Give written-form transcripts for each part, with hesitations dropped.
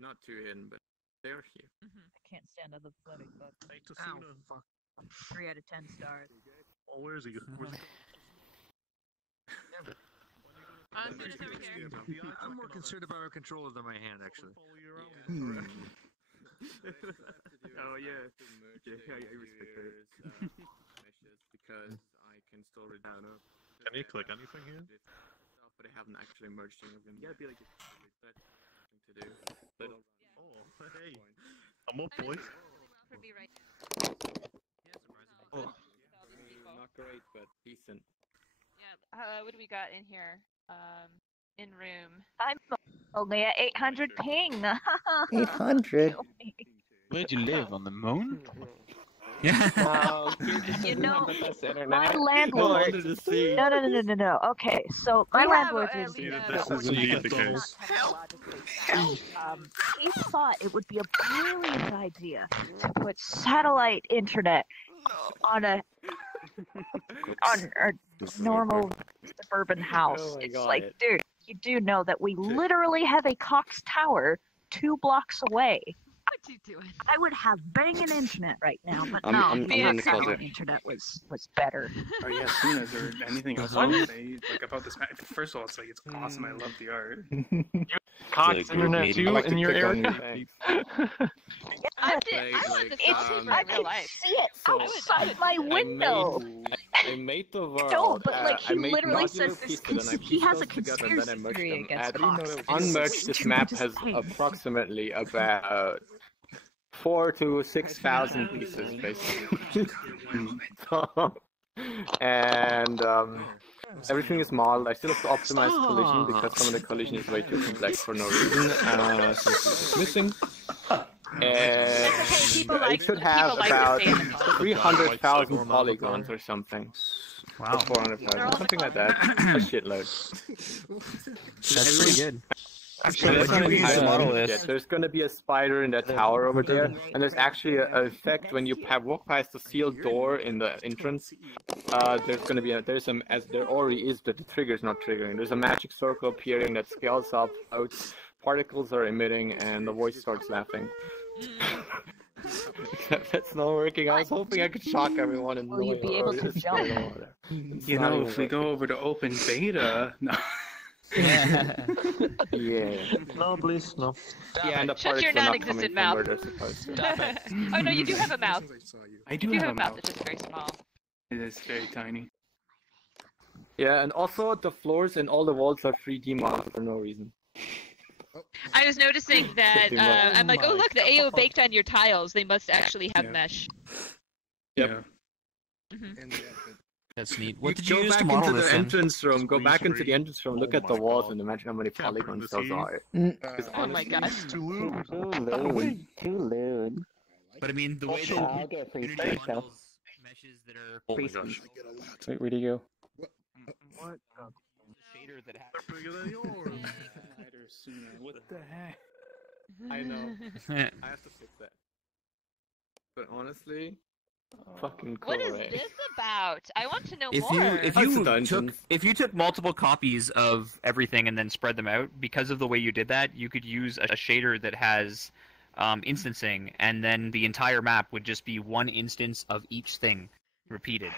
not too hidden, but they're here. I can't stand other floating bugs. Ow, fuck. 3 out of 10 stars. Oh, where is he? Where's he? I'm more concerned about our controller than my hand, actually. Oh yeah, I respect that. Because I can still read down up. Can you click anything here? But I haven't actually merged anything. You gotta be like that to do. Oh, hey, I'm up, boys. Oh, not great, but decent. Yeah. What do we got in here? In room. I'm only at 800 ping. 800? Where do you live? On the moon? Yeah. You know, my landlord. No. Okay, so my landlord is. This is indeed the case. He thought it would be a brilliant idea to put satellite internet on a normal suburban house. It's like, dude, you do know that we literally have a Cox Tower 2 blocks away. What you doing? I would have banging internet right now, but I'm the internet was better. Oh yeah, Suna, is there anything else I want to say like about this map? First of all, it's like it's awesome. I love the art. Cox internet too in your area. I want to see it outside my window. I made the world. No, but like he literally says this. He has a conspiracy theory against Cox. Unmerged, this map has approximately about 4,000 to 6,000 pieces, basically. And everything is modeled. I still have to optimize collision because some of the collision is way too complex for no reason. Since it's missing. And it should have about 300,000 polygons or something. Wow. 400,000, something like that. A shitload. That's pretty good. There's going to be a spider in that tower over there, and there's actually an effect when you walk past the sealed door in the entrance. There's going to be as there already is, but the trigger's not triggering. There's a magic circle appearing that scales up, floats, particles are emitting, and the voice starts laughing. Except that's not working. I was hoping I could shock everyone and will you be able to jump? You know, if we go over to open beta, no. Yeah. No, please, no. Yeah, and the Shut your non-existent mouth. Oh no, you do have a mouth. I do You have a mouth. It's just very small. It is very tiny. Yeah, and also the floors and all the walls are 3D models for no reason. I was noticing that I'm like, oh look, the AO baked on your tiles. They must actually have mesh. Yep. That's neat. What did you you use to go back model into this the in? entrance room. Go back into the entrance room. Look at the walls and imagine how many polygons those are. Oh my gosh. Too lewd. But I mean, the way I'll get free that stuff. models meshes that are Oh my gosh. Wait, where'd he go? what? Shader that has. They're bigger than yours. What the heck? I know. I have to fix that. But honestly, fucking cool, What is right? this about? I want to know If more. you took multiple copies of everything and then spread them out, because of the way you did that, you could use a shader that has instancing, and then the entire map would just be one instance of each thing repeated,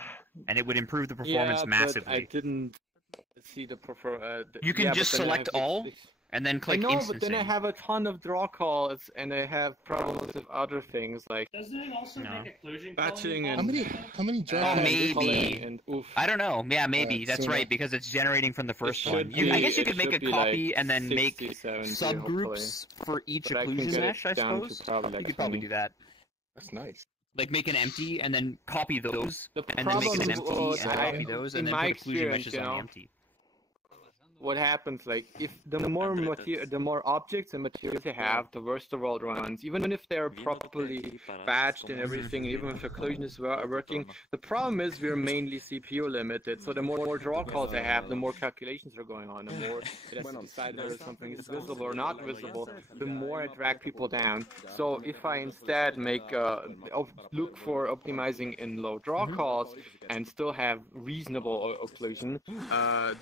and it would improve the performance massively. But I didn't see the You can just select all, and then click instancing. But then I have a ton of draw calls, and I have problems with other things like Doesn't it also make occlusion batching and how many Oh, maybe. I don't know. Yeah, maybe. That's right, because it's generating from the first one. I guess you could make a copy and then make subgroups for each occlusion mesh, I suppose. You could probably do that. That's nice. Like make an empty and then copy those, and then make problem an is, empty and copy those, and then put occlusion meshes on the empty. What happens, like, if the more objects and materials you have, the worse the world runs. Even if they're properly batched and everything, even if occlusion is working, the problem is we're mainly CPU limited. So the more draw calls I have, the more calculations are going on. The more it has to decide whether something is visible or not visible, the more I drag people down. So if I instead make look for optimizing in low draw calls and still have reasonable occlusion,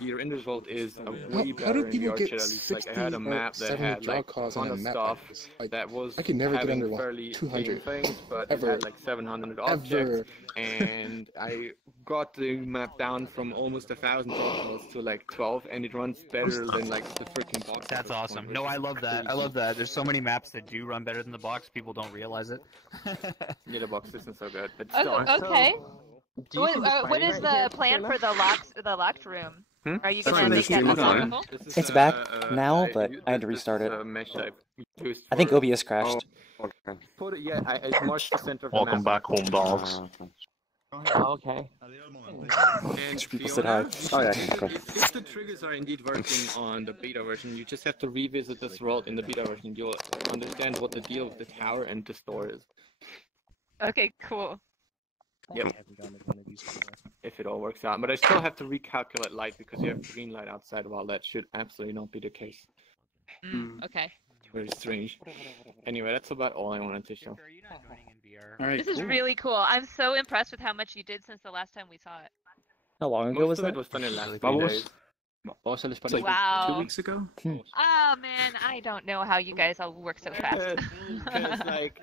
the end result is way How do better in people get VRChat at least. Like I 60 had a or map that 70 had draw like calls a on ton a of map stuff like this? Like, that was I could never get having under fairly 200 tame things, but it ever. had like 700 objects, Ever. and I got the map down from almost 1,000 draw calls to like 12, and it runs better than like the freaking box. That's awesome. No, I love that. I love that. There's so many maps that do run better than the box. People don't realize it. Yeah, the box isn't so good, but Oh, still. okay. Do you see the What fighting is right the here, plan Taylor? for the locked room? Hmm? Are you That's gonna what make they that stream more on. powerful? This is, It's back now, I- but I had to this restart is it. a mesh I used I think for- OBS crashed. Put it, yeah, I marked the center of the Welcome map. back home, dogs. Okay. And People said hi. Fiona, Oh, yeah, okay. if the triggers are indeed working on the beta version, you just have to revisit this world in the beta version. You'll understand what the deal with the tower and the store is. Okay, cool. Yep. If it all works out. But I still have to recalculate light because you have green light outside, while that should absolutely not be the case. Okay. Very strange. Anyway, that's about all I wanted to show. Alright, This is really cool. I'm so impressed with how much you did since the last time we saw it. How long ago was Most of that? it was done in the last What 3 was- days. It's like Wow. 2 weeks ago? Oh man, I don't know how you guys all work so fast. Because like,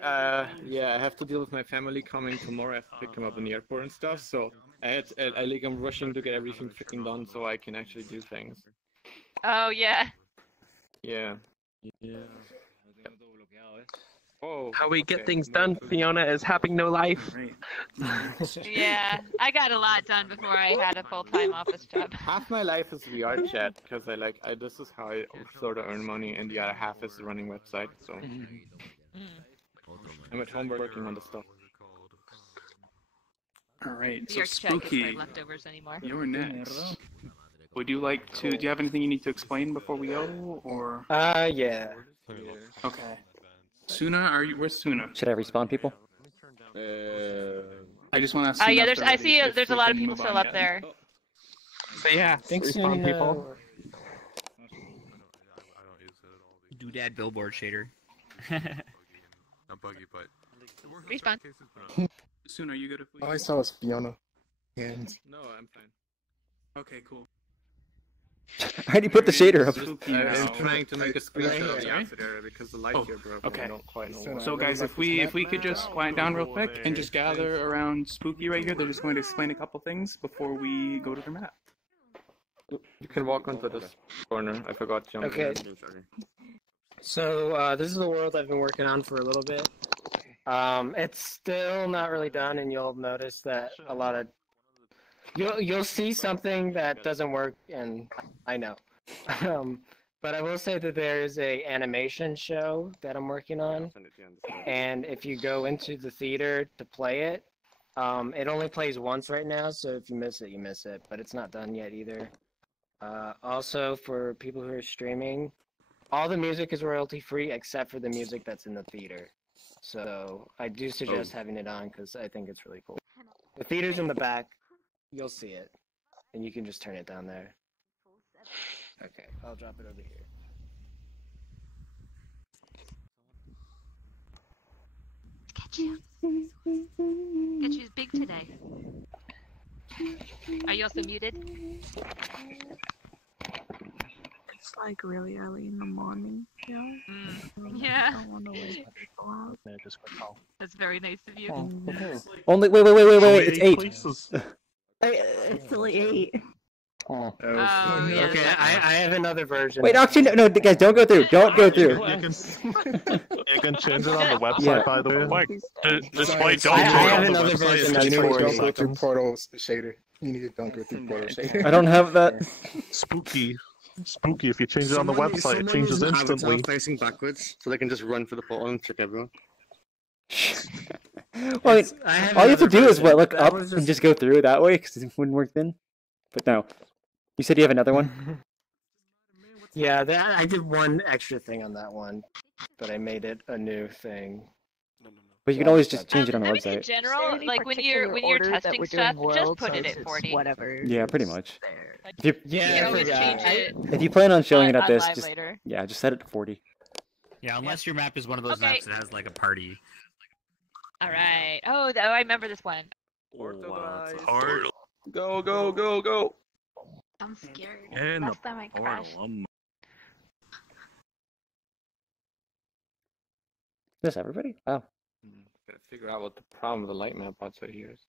yeah, I have to deal with my family coming tomorrow. I have to pick them up in the airport and stuff. So I'm rushing to get everything freaking done so I can actually do things. Oh yeah. Yeah. Oh, How we get okay. things done, Fiona, is having no life. Yeah. I got a lot done before I had a full-time office job. Half my life is VRChat because this is how I sort of earn money, and the other half is running website. So I'm at home working on the stuff. Alright, so VRChat gets my Spooky, leftovers anymore. you're next. Would you like to, do you have anything you need to explain before we go, or? Yeah. Okay. Suna, where's Suna? Should I respawn people? I just want to ask Oh Suna yeah, if they're I ready, see if there's a we lot of can people move still on up yet. there. So yeah, thanks, Respawn people. Doodad billboard shader. Respawn. Suna, are you good if we? All I saw was Fiona. And No, I'm fine. Okay, cool. I already put the shader up. I'm trying to make a screenshot of the Right? outfit area because the light Oh, here broke. okay. I don't quite know why. So guys, if we could just quiet down real quick and just gather around Spooky right here, they're just going to explain a couple things before we go to their map. You can walk onto this corner. I forgot to jump. Okay. So this is the world I've been working on for a little bit. It's still not really done, and you'll notice that a lot of you'll see something that doesn't work, and I know. But I will say that there is a animation show that I'm working on, and if you go into the theater to play it, it only plays once right now. So if you miss it, you miss it. But it's not done yet either. Also, for people who are streaming, all the music is royalty free except for the music that's in the theater. So I do suggest having it on because I think it's really cool. The theater's in the back. You'll see it. And you can just turn it down there. Okay, I'll drop it over here. Getchu's big today. Are you also muted? It's like really early in the morning. Yeah. Yeah. I don't want to wake people out. That's very nice of you. Only wait, it's 8. It's only 8. Oh, yeah. okay, I have another version. Wait, actually, no, guys, don't go through. Don't go through. You can change it on the website, Yeah. by the way. Display don't I go have on the another website. version It's you that's need to for don't you. go through portal shader. You need to don't go through portal shader. I don't have that. Spooky. If you change it on the website, it changes instantly. Facing backwards, so they can just run for the portal and trick everyone. Well, all you have to do is version. look That up was and just go through that way because it wouldn't work then. But no, you said you have another one. Yeah, I did one extra thing on that one, but I made it a new thing. But you can always just change it on the I mean, in website. general, like when you're testing stuff, just put it at 40. Whatever. Yeah, pretty much. If you, You can always change it. if you plan on showing it at on this, live just later. yeah, just set it to 40. Yeah, unless your map is one of those Okay. maps that has like a party. All right. Oh, I remember this one. Orthodox. Hard. Go, go, go, go. I'm scared. And Last time I crashed. Is this everybody? Oh. Gotta figure out what the problem with the light map outside here is.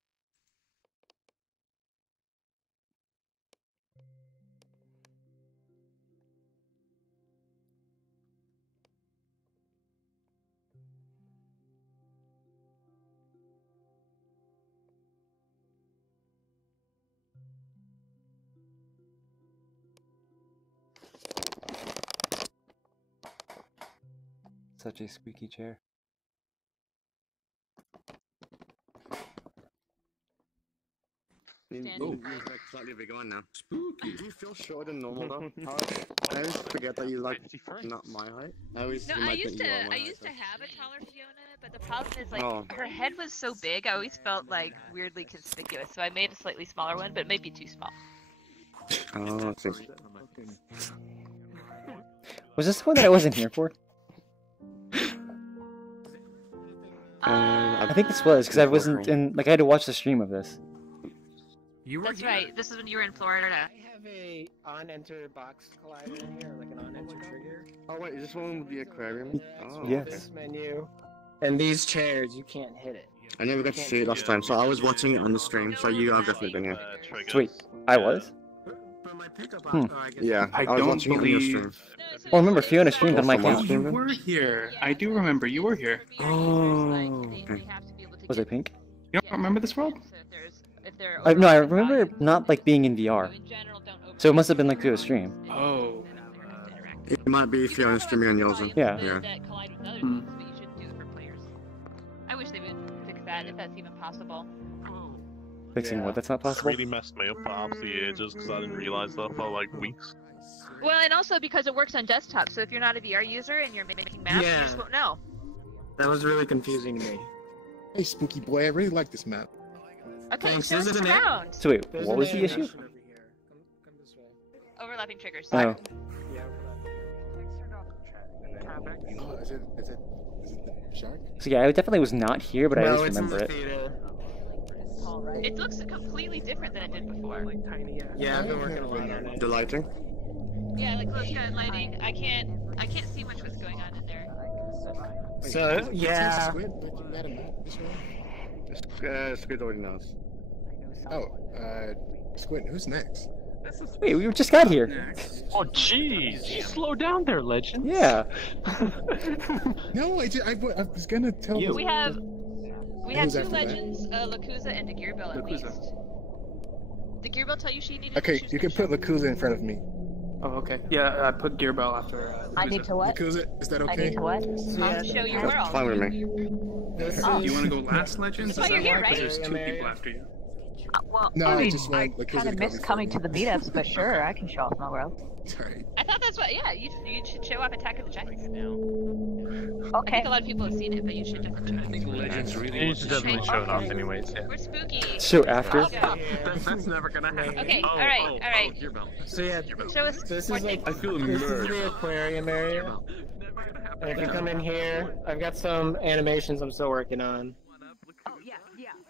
Such a squeaky chair. Oh, slightly bigger one now. Spooky. Do you feel shorter than normal though? I always forget that you like not my height. I always No, I used to have a taller Fiona, but the problem is like her head was so big, I always felt like weirdly conspicuous. So I made a slightly smaller one, but maybe too small. Oh, I see. Was this the one that I wasn't here for? I think this was because I wasn't in. Like I had to watch the stream of this. That's right. This is when you were in Florida. I have a on-enter box collider in here, like an on-enter trigger. Oh wait, is this one with the aquarium? Oh. Yes. This menu. And these chairs, you can't hit it. I never got to see it last time, so I was watching it on the stream, so you have definitely been here. Sweet. I was? Yeah, I was don't watching it on your believe. stream. Oh, remember Fiona streamed on my Oh, account. you were here. I do remember you were here. Oh. Was it pink? You don't remember this world? No, I remember not like being in VR. So it must have been like through a stream. Oh. It might be if you're streaming on yours. Yeah. I wish they would fix that if that's even possible. Fixing what? That's not It's possible? really messed me up for the ages because I didn't realize that for like weeks. Well, and also because it works on desktop, so if you're not a VR user and you're making maps, you just won't know. That was really confusing to me. Hey, spooky boy, I really like this map. Okay, Thanks, show us isn't it? around. So wait, There's what an was the issue? animation over here. Come this way. Overlapping triggers. Oh. Yeah, Oh, is it the shark? So yeah, I definitely was not here, but I no, always it's in remember the it. theater. It looks completely different than it did before. Yeah, I've been working a lot on it. The lighting? Yeah, like close sky lighting. I can't see much what's going on in there. So, yeah. Squid, but you met him this way? Squid already knows. Oh, Squid, who's next? Wait, we just got here. Oh jeez, slow down there, legend. Yeah. No, I was gonna tell you. We have Who's two after that? legends, Lakuza and Gearbell at least. Did Gearbell tell you she needed to Okay, choose you can put Lakuza in front of me. Oh, okay. Yeah, I put Gearbell after. I need to what? Lakuza, is that okay? I need to what? show your That's world. fine with me. Oh. Do you want to go last, Legends? That's why you're here, Because right? there's two people after you. Well, No, I I mean, just I want Lakuza kind to of go miss before coming me. to the meetups, but sure, I can show off my world. Sorry. I thought that's what. Yeah, you should show up Attack of the Giants. I Okay. think a lot of people have seen it, but you should definitely show it. Legends really definitely showed off anyways. Yeah. We're spooky. So after? That's never gonna happen. Okay, all right. So yeah, Show us. this is like I feel this is immersed. the aquarium area. And if you come in here, I've got some animations I'm still working on. Oh, yeah.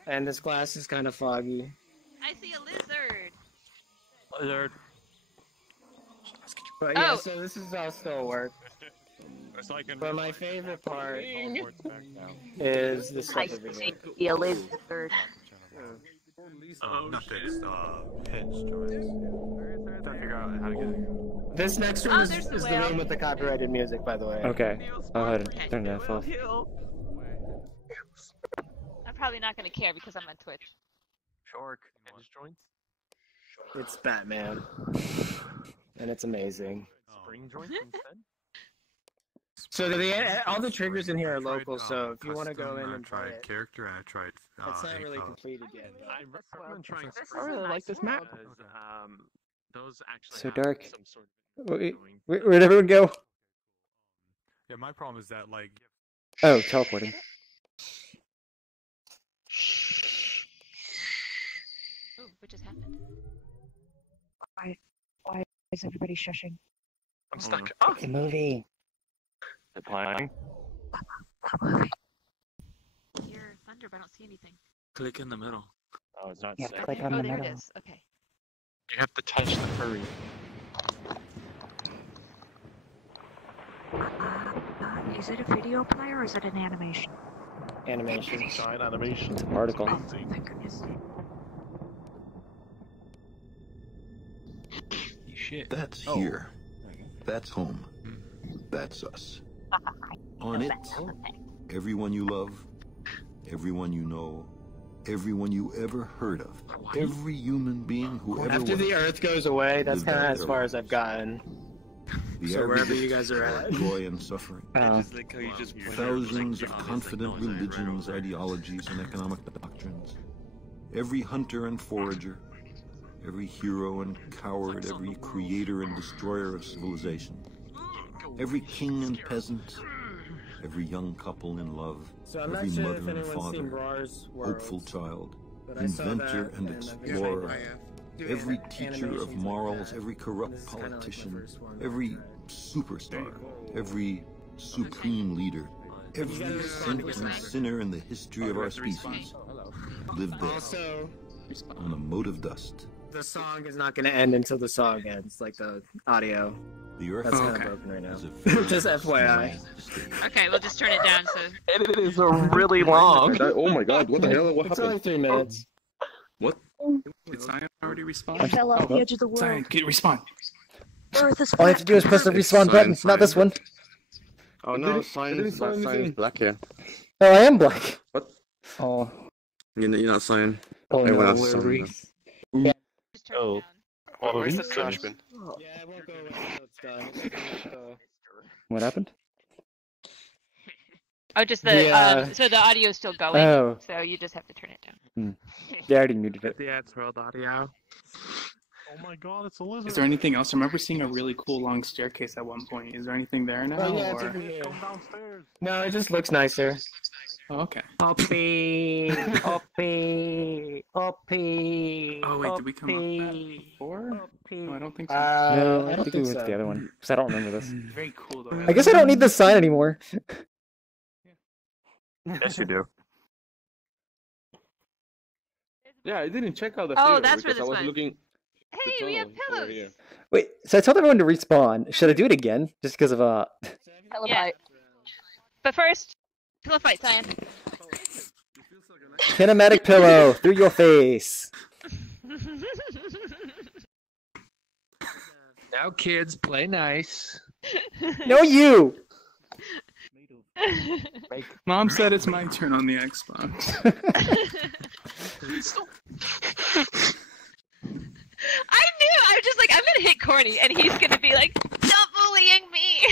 And this glass is kind of foggy. I see a lizard. Lizard. But yeah, Oh. so this is all still work. But my favorite part is the I stuff over see here. a lizard. This next one is there's the the whale. one with the copyrighted music, by the way. Okay. I'll go ahead and turn that off. I'm probably not gonna care because I'm on Twitch. Shark. Hinge joints. It's Batman. And it's amazing. Spring joints instead. So all the triggers in here are local, so if you want to go in and try it, character, I tried. it's not really completed yet. I recommend trying. I really like this map. Those actually So have dark. some sort Wait, where'd everyone go? Yeah, my problem is that like. Oh, teleporting. Ooh, what just happened? Why is everybody shushing? I'm stuck. The movie. Applying. Hear thunder, but I don't see anything. Click in the middle. Oh, it's not Yeah, safe. click on Oh, the there it middle. is. Okay. You have to touch the furry. Is it a video player or is it an animation? Animation. Side animation. It's a particle. Oh, thank goodness. Shit. That's here. That's home. That's us. On it, everyone you love, everyone you know, everyone you ever heard of, every human being who ever After was. the Earth goes away, that's kind of as far as I've gotten. The So wherever average you guys are at. joy and suffering. Thousands of confident religions, ideologies, and economic doctrines. Every hunter and forager, every hero and coward, every creator and destroyer of civilization. Every king and peasant, every young couple in love, So I'm every not sure mother if and anyone's seen father, Raw's World, hopeful child, but I saw inventor that and and I've been explorer, doing every teacher of animations morals, like that. every And corrupt this is kinda like my politician, first one that every I tried. superstar, every supreme leader, every saint and sinner in the history of our species lived there Also, on a mote of dust. the song is not going to end until the song ends, like the audio. The Earth That's kind okay. of broken right now. is a very Just FYI. small state. Okay, we'll just turn it down so. It is really long. Oh my god, what the hell? What It's only happened? 3 minutes. What? Did Cyan already I respond? fell off the edge of the Cyan, world. get respawn. Earth is All I have to do is press the respawn button, not this one. Oh no, science black here. Oh, I am black. What? Oh. You're not cyan. Oh Everyone no, else is we're cyan. Reese. Just turn it down. Where's the trash bin? Yeah, it won't go away until it's done. It's just gonna go. What happened? Oh, just The, so the audio is still going. Oh. So you just have to turn it down. Yeah, I already muted it. The Ads World audio. Oh my god, it's a lizard. Is there anything else? I remember seeing a really cool long staircase at one point. Is there anything there now? Oh yeah, it's or... over here. Come downstairs. No, it just looks nicer. Oh, okay. Uppy, uppy, uppy. Oh wait, did we come up that before? No, I don't think so. No, I don't think we so. went to the other one, because I don't remember this. Very cool though. I guess I don't need this sign anymore. Yes, you do. Yeah, I didn't check out the Oh, theater that's where because this I was was. looking. Hey, we have over pillows. here. Wait, so I told everyone to respawn. Should I do it again? Just because of Pillow fight. But first, pillow fight, Cyan. kinematic pillow through your face. Now, kids, play nice. No, you. Mom said it's my turn on the Xbox. I knew. I was just like, I'm gonna hit corny, and he's gonna be like, "Stop bullying me."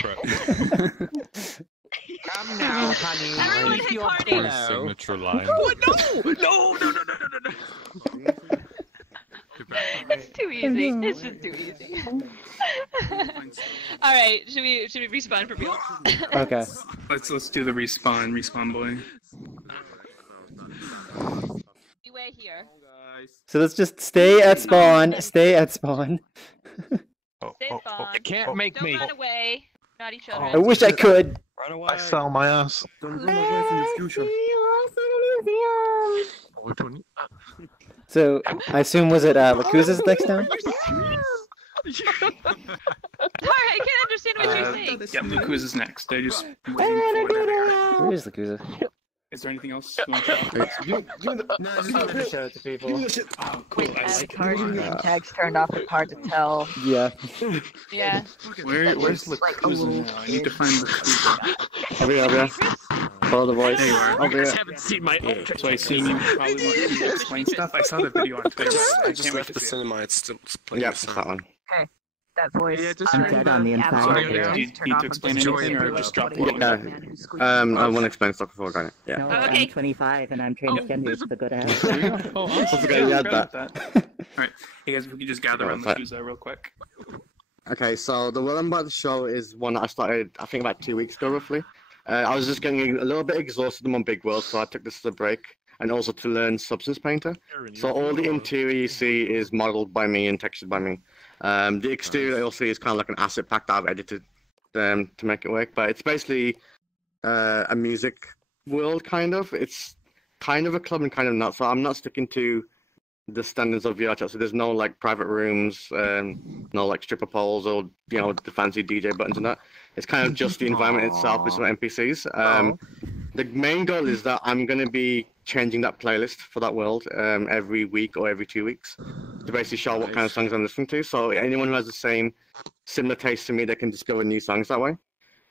Come now, honey. Everyone hit corny. Signature line. No. It's too easy. It's just too easy. All right, should we respawn for real? Okay. Let's do the respawn boy. You wait here. So let's just stay at spawn. Stay at spawn. Stay spawn. You can't make Don't me. run away. Naughty children. I wish I could. Run away. I sell my ass. So I assume was it Lakuza's next time? Sorry, I can't understand what you're saying. Yep, Lakuza's next. They're just waiting for it. Where is Lakuza? Is there anything else you want to talk about? No, just wanted to show it to people. Oh, cool. I As like card it. name tags turned off, it's hard to tell. Yeah. Yeah. Where's Lakuza now? I need to find Lakuza. Over here. Follow the voice. There you are. Over here. haven't seen my outfit. So I assume you probably want me to explain stuff. I saw the video on Twitter. I just can't wait left to the see it. cinema. It's still playing. Yep, it's that one. Okay, that voice. Yeah, just dead on the inside. Sorry, Yeah. do you need to explain anything or just drop the Yeah. I want to explain stuff before I got it. Yeah. Oh, okay. I'm 25 and I'm transgender. It's the good ass. Oh, awesome. Okay, you had that. Alright, hey guys, if we could just gather around Alright, Lakuza real quick. Okay, so the one I'm about to show is one that I started, I think, about 2 weeks ago, roughly. I was just getting a little bit exhausted in my big world, so I took this as a break, and also to learn Substance Painter. So all the interior you see is modeled by me and textured by me. The exterior you'll see is kind of like an asset pack that I've edited to make it work, but it's basically a music world, kind of. It's kind of a club and kind of not, so I'm not sticking to the standards of VRChat. So there's no like private rooms, no like stripper poles or the fancy DJ buttons and that. It's kind of just the environment itself with some NPCs. The main goal is that I'm going to be changing that playlist for that world every week or every 2 weeks to basically show what kind of songs I'm listening to. So anyone who has the similar taste to me, they can discover new songs that way.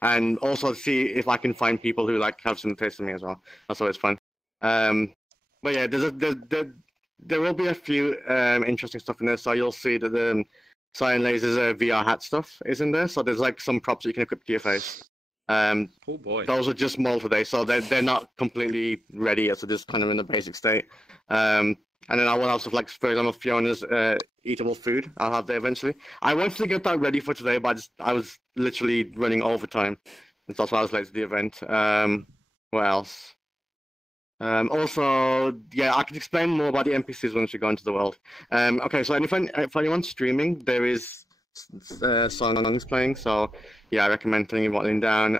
And also see if I can find people who like have similar taste to me as well. That's always fun. But yeah, there will be a few interesting stuff in there. So you'll see that the CyanLaser's VR hat stuff is in there. So there's like some props that you can equip to your face. Oh boy. Those are just small today, so they're not completely ready yet, so just kind of in the basic state. And then I will also, like, for example, Fiona's eatable food I'll have there eventually. I wanted to get that ready for today, but I was literally running overtime. And that's why I was late to the event. What else? Also, yeah, I can explain more about the NPCs once we go into the world. Okay, so if anyone's streaming, there is songs playing, so yeah, I recommend turning your volume down.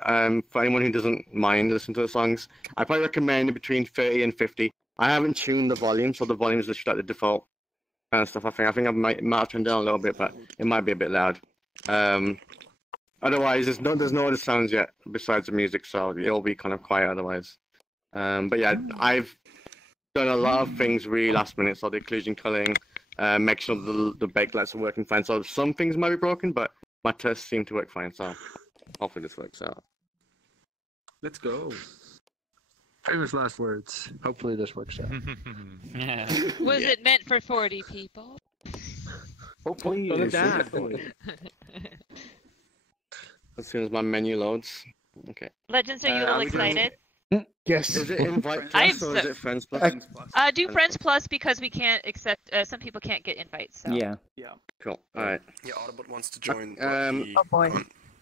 For anyone who doesn't mind listening to the songs, I probably recommend between 30 and 50. I haven't tuned the volume, so the volume is literally like the default kind of stuff. I think I might have turned down a little bit, but it might be a bit loud. Otherwise, there's no other sounds yet besides the music, so it'll be kind of quiet otherwise. But yeah, I've done a lot of things really last minute, so the occlusion culling, make sure the bakelets are working fine. So some things might be broken, but my tests seem to work fine, so hopefully this works out. Let's go. Famous last words. Hopefully this works out. Was it meant for 40 people? Hopefully it is. As soon as my menu loads. Okay. Legends, are you all excited? Yes. Is it invite plus or is it friends plus? Do friends plus because we can't accept. Some people can't get invites. So. Yeah. Yeah. Cool. All right. Yeah, Autobot wants to join. Oh boy.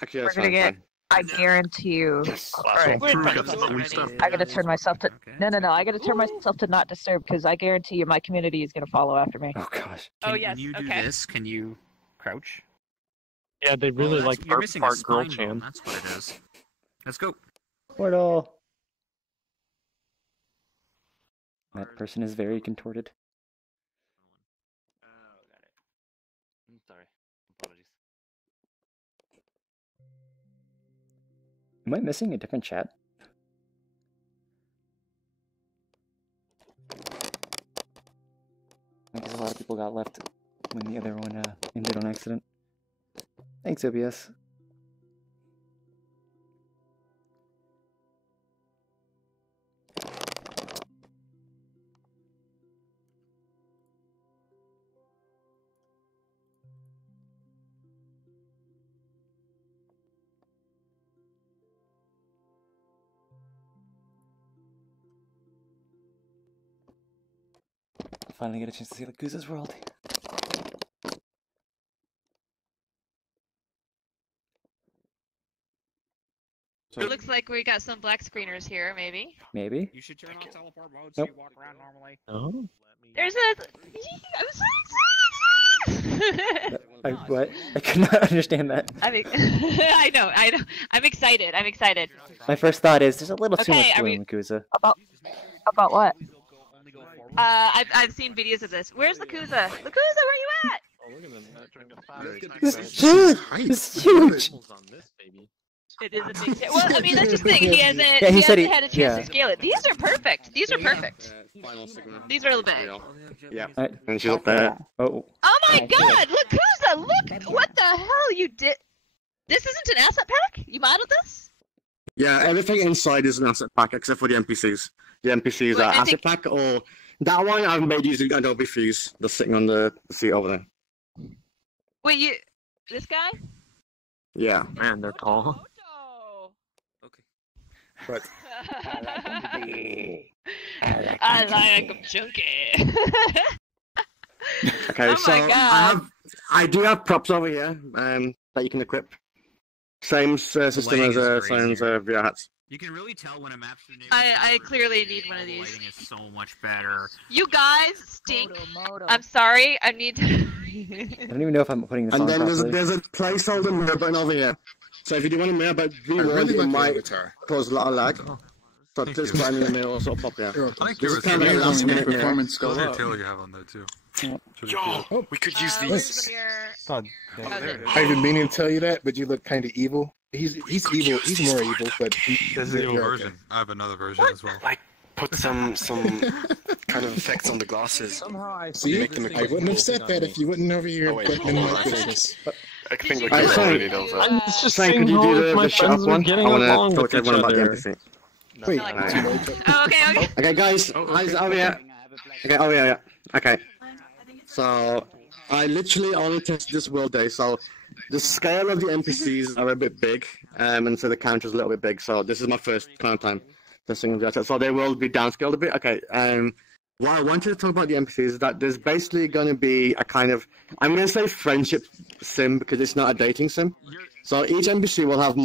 Actually, We're that's gonna get. fine. I guarantee you. Alright. I gotta turn myself to. No. I gotta turn myself to not disturb because I guarantee you my community is gonna follow after me. Oh gosh. Oh yes. When you do this, can you crouch? Yeah, they really like you're missing a part girl spine bone, chan. that's what it is. Let's go. Portal. That person is very contorted. Oh, got it. I'm sorry. Apologies. Am I missing a different chat? I guess a lot of people got left when the other one ended on accident. Thanks, OBS. Finally get a chance to see Lakuza's world. It looks like we got some black screeners here, maybe. Maybe. You should turn on teleport mode so you walk around normally. Oh. There's a. I'm so excited. What? I could not understand that. I know. I'm excited. My first thought is there's a little too Okay, much are blue we- in Lakuza. About what? I've seen videos of this. Where's Lakuza? Lakuza, where you at? Oh, look at them. Not trying to fire. This is huge! This is huge! It is a big. Well, I mean that's just the thing. He hasn't. Yeah, he he said hasn't he- had a chance yeah. to scale it. These are perfect. These are perfect. These are the best. Yeah. And she's up there. Oh. Oh my God, Lakuza! Look what the hell you did. This isn't an asset pack. You modeled this? Yeah, everything inside is an asset pack except for the NPCs. The NPCs are asset pack, or that one I've made using Adobe Fuse, that's sitting on the seat over there. Wait, you. This guy? Yeah. Man, they're tall. But I like them chunky. okay, Oh so my God. I do have props over here that you can equip. Same system as Cyan's VR hats. You can really tell when a map's new. I clearly need one of The these. lighting is so much better. You guys stink. I'm sorry. I need. I don't even know if I'm putting this And on then properly. there's a placeholder mirror button over here. So if you do want a mirror but rewind, it might cause a lot of lag. So just put in the mirror or sort of pop, yeah. I think This you're is kind of a last minute mirror. performance go up. Tail you have on there too. Yo, we could use these. Oh, I've been meaning to tell you that, but you look kind of evil. He's evil. He's more evil, but this is an evil version. I have another version as well. Like, put some kind of effects on the glasses. See, I wouldn't have said that if you wouldn't over here in my business. I think we can already do that. I'm just saying, could you do the shut up one? I want to talk to everyone about the NPC. Wait. Oh, okay. Okay, guys. Oh yeah. Okay. Oh yeah. Okay. So I literally only tested this world day. So the scale of the NPCs are a bit big, and so the counter's a little bit big. So this is my first kind of time testing the so they will be downscaled a bit. Okay. What I wanted to talk about the NPCs is that there's basically going to be a kind of, I'm going to say friendship sim because it's not a dating sim. So each NPC will have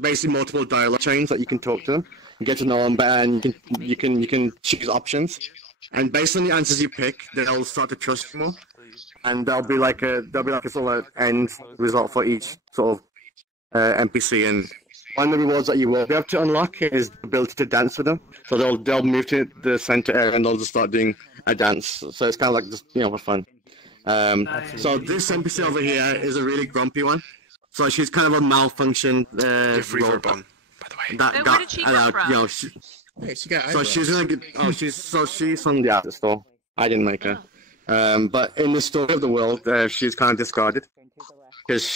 basically multiple dialogue chains that you can talk to them, you get to know them better, and you can choose options. And based on the answers you pick, they'll start to trust you more. And there'll be like a sort of end result for each sort of NPC. And one of the rewards that you will be able to unlock is the ability to dance with them. So they'll move to the center area and they'll just start doing a dance. So it's kind of like just for fun. So this NPC over here is a really grumpy one. So she's kind of a malfunctioned robot. By the way, that got allowed. She got so she's gonna get. She's from the artist store. I didn't make her. But in the story of the world, she's kind of discarded because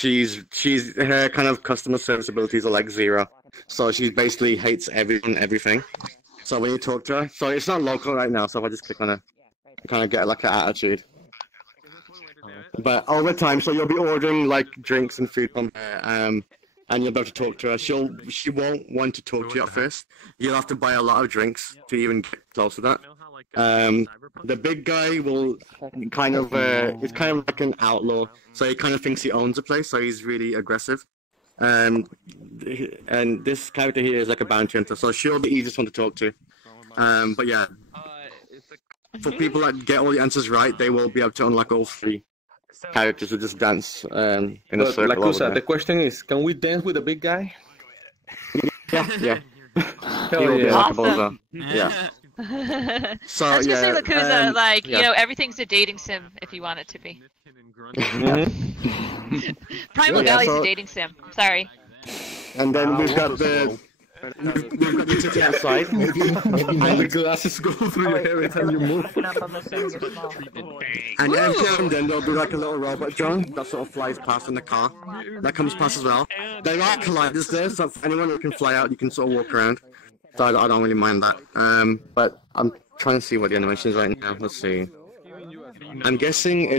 her kind of customer service abilities are like 0. So she basically hates everything. So when you talk to her, so it's not local right now. So if I just click on her, you kind of get like an attitude. But over time, so you'll be ordering like drinks and food from her, and you'll be able to talk to her. She won't want to talk to you at first. You'll have to buy a lot of drinks to even get close to that. The big guy will kind of it's kind of like an outlaw, so he kind of thinks he owns the place, so he's really aggressive. And this character here is like a bounty hunter, so she'll be the easiest one to talk to. But yeah, for people that get all the answers right, they will be able to unlock all 3 characters who just dance in a circle. Lakusa, the question is, can we dance with the big guy? Yeah. Hell yeah. Awesome. Yeah. So I was gonna say, Lakusa, like, yeah. you know, everything's a dating sim if you want it to be. Primal Valley's a dating sim. Sorry. And then we've got the utility outside. And the glasses go through your hair every time you move. And every now and then there'll be like a little robot drone that sort of flies past in the car. That comes past as well. There are colliders there, so for anyone who can fly out, you can sort of walk around. So I don't really mind that. But I'm trying to see what the animation is right now. Let's see. I'm guessing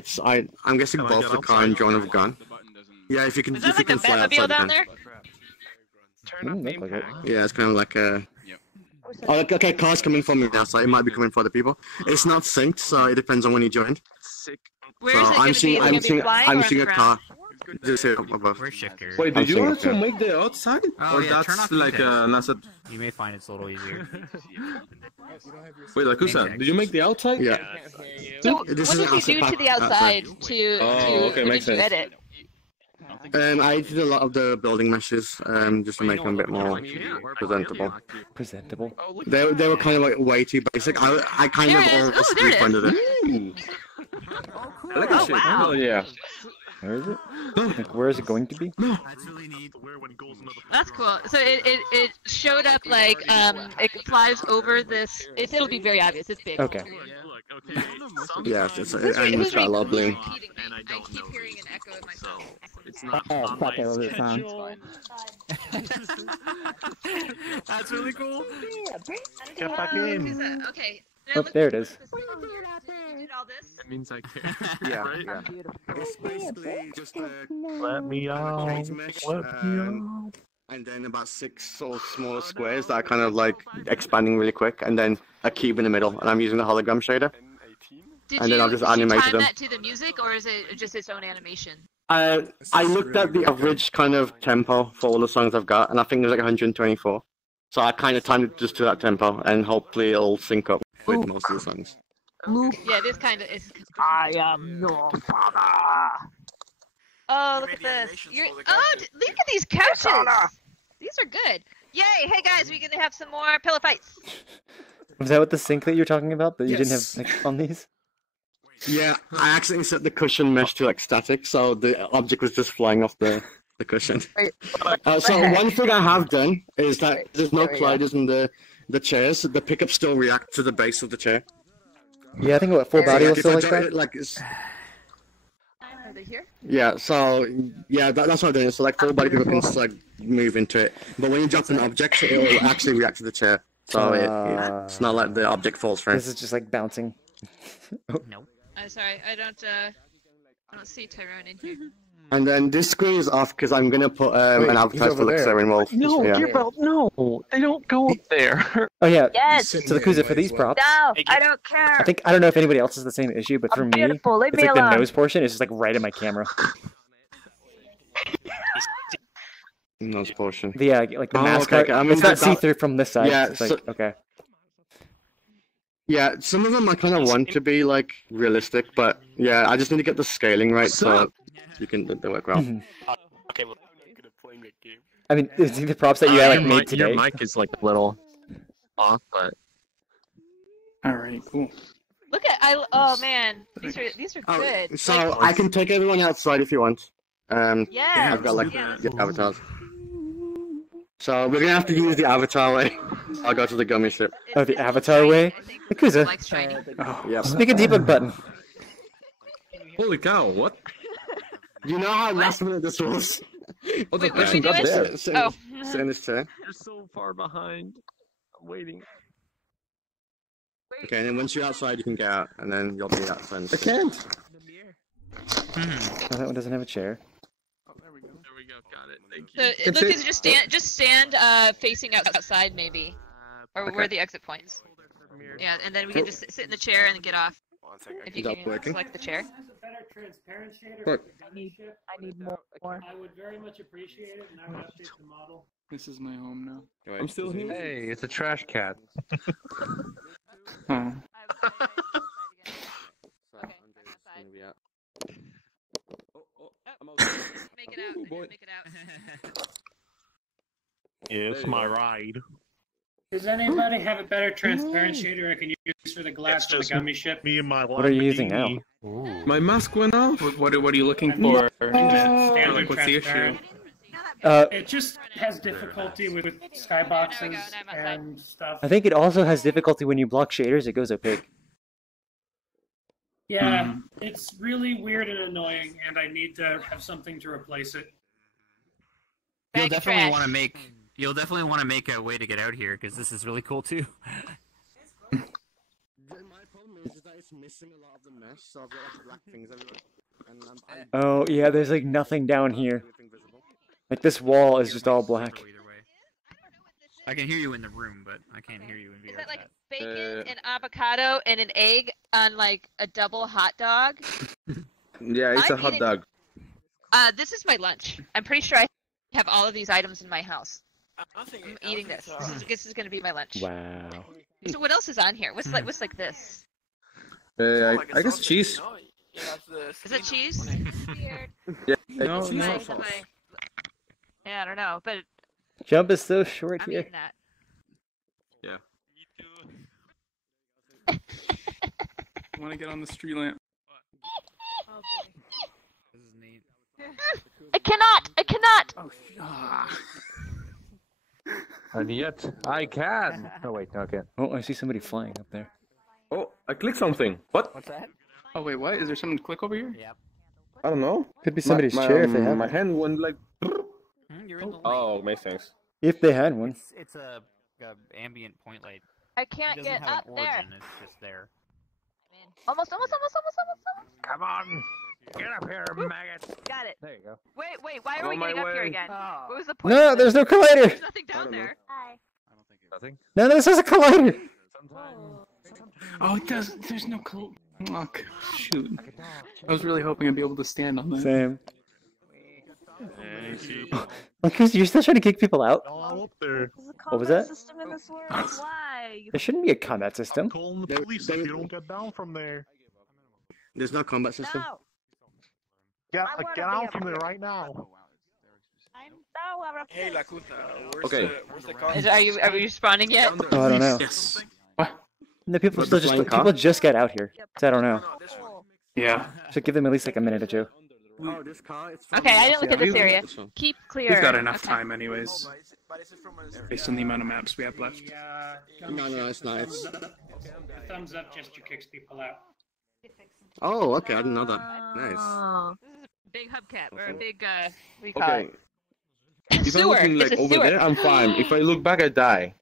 I'm guessing both the car and drone have gone. Yeah, if you can, fly outside down there? Yeah, it's kind of like a. Oh, okay, car's coming from me now, so it might be coming for other people. It's not synced, so it depends on when you joined. Where is it going to be? I'm seeing a car. Just here above. Wait, did you also make the outside? Oh, or yeah, that's like an asset? You may find it's a little easier. Wait, Lakusa, did you make the outside? Yeah. So, what did you do to the outside to edit? I did a lot of the building meshes, just to make them a bit more presentable. Presentable? They were kind of like way too basic. I kind of almost refunded it. I like that shit. Oh yeah. Where is it? Like, where is it going to be? That's cool. So it showed up like it flies over this. It'll be very obvious. It's big. Okay. Yeah, it's got a lot of bloom. I keep hearing an echo of myself. Oh, fuck, I love this song. That's really cool. Get back in. Okay. Oh, there it is. That means I care. Yeah, right? yeah. It's basically just Let me out. mesh, and then about 6 sort of smaller squares that are kind of like expanding really quick, and then a cube in the middle, and I'm using the hologram shader. And then I've just animated them. Did you time that to the music, or is it just its own animation? I looked at the average kind of tempo for all the songs I've got, and I think there's like 124. So I kind of timed it just to that tempo, and hopefully it'll sync up with most of the songs. Yeah, this kind of is. I am your father. Oh, look at this! Look at these couches. These are good. Yay! Hey guys, we're gonna have some more pillow fights. Was that what the sync that you're talking about? That you didn't have like, on these? Yeah, I accidentally set the cushion mesh to like static, so the object was just flying off the cushion. So one thing I have done is that there's no colliders in the chairs. The pickups still react to the base of the chair. Yeah, I think what full body was still like that. Are they here? Yeah, so yeah, that's what I'm doing. So like full body people can just like move into it, but when you drop an object, it will actually react to the chair. So it's not like the object falls through. This is just like bouncing. No. Sorry, I don't see Tyrone in here. And then this screen is off because I'm gonna put an advertisement for the Siren Wolf. No, yeah. Gearbelt, no, they don't go up there. Oh yeah. Yes. So the Kuza for these props. No, I don't care. I don't know if anybody else has the same issue, but for me, beautiful. Leave it's me like the alone. nose portion is just like right in my camera. Nose portion. Yeah, like the mascot. Okay. It's not see-through from this side. Yeah, It's like, okay. Yeah, some of them I kind of want to be like realistic, but yeah, I just need to get the scaling right so you can they work well. Okay, well, I'm gonna play that game. I mean, the props that you like made today. Your mic is like a little off, but Alright, cool. Look at oh man, these are good. So Like, I can take everyone outside if you want. Yeah. I've got like the avatars. So we're gonna have to use the avatar way. I'll go to the gummy ship. Oh, the avatar way? Kuza. Yep. Just make a debug button. Holy cow, what? You know how last minute this was? Oh, the Wait, what person's are up we there. doing? Sit in this chair. You're so far behind. I'm waiting. Okay, and then once you're outside, you can get out, and then you'll be outside. I can't. Oh, that one doesn't have a chair. There we go, got it. Thank So you. it looks just stand facing outside maybe, or where are the exit points. Yeah, and then we can just sit in the chair and get off. If you Is that can working? select the chair. Look. I need more. I would very much appreciate it, and I would update the model. This is my home now. I'm still here. Hey, it's a trash cat. Oh. Make it out. Make it out. It's my ride. Does anybody have a better transparent shader I can use for the glass of the gummy ship? Me and my What are you using now? My mask went off. What are you looking for? Standard What's the issue? transparent. Uh, It just has difficulty with skyboxes and stuff. I think it also has difficulty when you block shaders, it goes opaque. Yeah, it's really weird and annoying, and I need to have something to replace it. You'll definitely want to make a way to get out here because this is really cool too. My problem is that it's missing a lot of the mesh, so I've got like black things everywhere. And Oh, yeah, there's like nothing down here. Like this wall is just all black. I can hear you in the room, but I can't hear you in VRChat. Is that like bacon, an avocado, and an egg on like a double hot dog? Yeah, it's I'm a hot eating- dog. This is my lunch. I'm pretty sure I have all of these items in my house. I'm eating this. This is gonna be my lunch. Wow. So what else is on here? What's like this? I guess cheese. Is it cheese? Weird. Yeah, No, cheese. no. Yeah, I don't know, but Jump is so short I'm here. eating that. Yeah. I want to get on the street lamp. This is neat. I cannot! I cannot! And yet, I can. Oh, wait, no, I can't. Oh, I see somebody flying up there. Oh, I clicked something. What? What's that? Oh wait, what? Is there something to click over here? Yep. I don't know. Could be somebody's chair if they have My one. hand went like. You're in the light. Oh, makes sense. If they had one. It's a ambient point light. I It can't doesn't get have up an there. origin. It's just there. Almost. Come on. Get up here, maggot. Got it. There you go. Wait, why are On we my getting up here way. again? What was the point? No, of there's this? no collider! There's nothing down there. Hi. Nothing? No, this is a collider! Oh, it does. There's no clue. Look, shoot. I was really hoping I'd be able to stand on that. Same. Well, Chris, you're still trying to kick people out? Oh, up there. What was that? System in this world? Why? There shouldn't be a combat system. Calling the police if you don't get down from there. There's no combat system. No. Get I wanna out be from up there here. right now. Hey, Lakuta, where's Okay. where's the car? Are you responding yet? Oh, I don't know. Yes. The people But still the flying car? people just got out here. So I don't know. Yeah. Should give them at least like a minute or two. Okay, I didn't look at this area. Keep clear. We've got enough Okay. time anyways. Based on the amount of maps we have left. No, it's not. It's... The thumbs up gesture kicks people out. Oh, okay, I didn't know that. Nice. Oh. This is a big hubcap, or a big, what do you call Okay. it? If I'm Sewer. looking like It's a over sewer. there, I'm fine. If I look back, I die.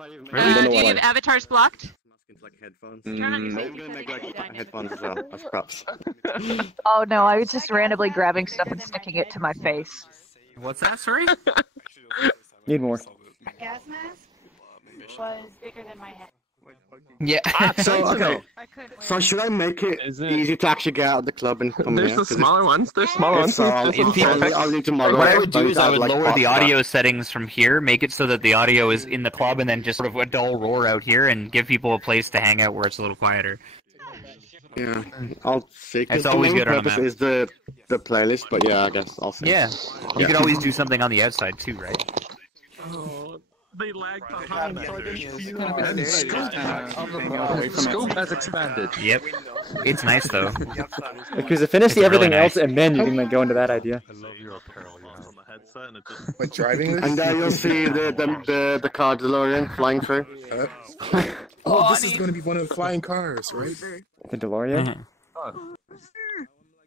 I don't know Do you why. have avatars blocked? I'm gonna make like headphones as well as props. Oh no, I was just randomly grabbing stuff and sticking it to my face. What's that, sorry? Need more. A gas mask was bigger than my head. Yeah. So okay. So should I make it easy to actually get out of the club and come There's here? the smaller ones. There's smaller ones. I'll need to model What I it, would do but is I would like, lower the pop audio settings from here, make it so that the audio is in the club, and then just sort of a dull roar out here, and give people a place to hang out where it's a little quieter. Yeah, I'll see. 'Cause It's the always main good on a purpose map. is the playlist, but yeah, I guess I'll see. Yeah, you could always do something on the outside too, right? Oh, they lag behind. So I didn't see them. Scope has expanded. Yep. It's nice though. Because to finish It's everything really else, nice. and then you can like go into that idea. Like driving this? And there you'll see the car DeLorean flying through. Oh, this is going to be one of the flying cars, right? The DeLorean. Mm-hmm.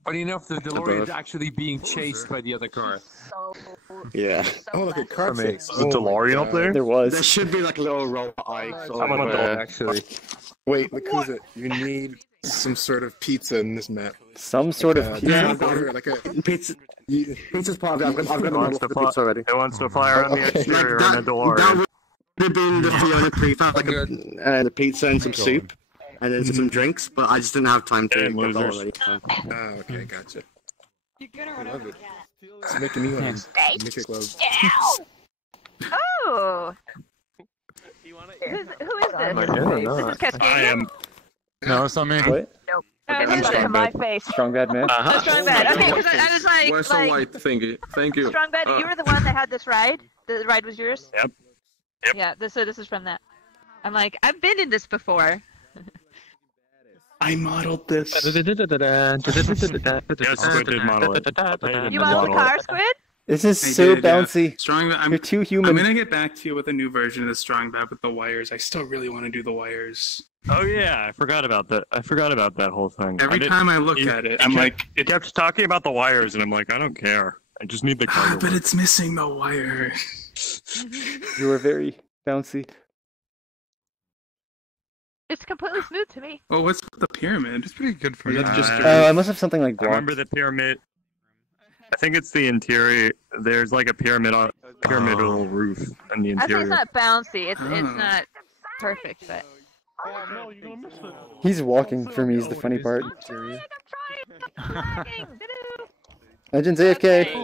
Funny enough, the DeLorean is actually being chased by the other car. Yeah. Oh, look at car face. Is the DeLorean up there? There was. There should be like a little robot eye. I'm an adult, actually. Wait, Lakuza, you need some sort of pizza in this map. Some sort of Yeah, pizza. like a pizza. Pizza's part of it. I've got the model for the pizza already. It wants to fly around the exterior in a DeLorean. That would have been the Fiona prefab, like the pizza and some soup, and then some drinks. But I just didn't have time to get that already. So. Oh, okay, gotcha. I love it. It's making me want to make it love. Oh! Who is this? This is Cascadia? I am. No, it's not me. What? Nope. I'm To my face. Strong bad man. Oh, strong bed. Okay, because I was like, Where's the white thingy? Thank you. Strong bed, you were the one that had this ride? The ride was yours? Yep. Yeah, this is from that. I'm like, I've been in this before. I modeled this. Yes, Squid did model it. You modeled the car, Squid? This is I so did, yeah. bouncy. Strong. You're too human. I'm gonna get back to you with a new version of the strong bed with the wires. I still really want to do the wires. Oh yeah, I forgot about that. I forgot about that whole thing. Every time I look at it, I'm like, it kept talking about the wires, and I'm like, I don't care. I just need the car. but it's missing the wire. You were very bouncy. It's completely smooth to me. Oh, what's the pyramid? It's pretty good for that's just. I must have something like I remember the pyramid. I think it's the interior. There's like a pyramidal roof in the I think interior. it's not bouncy. It's not perfect, but. He's walking for me is the funny part. Legends AFK.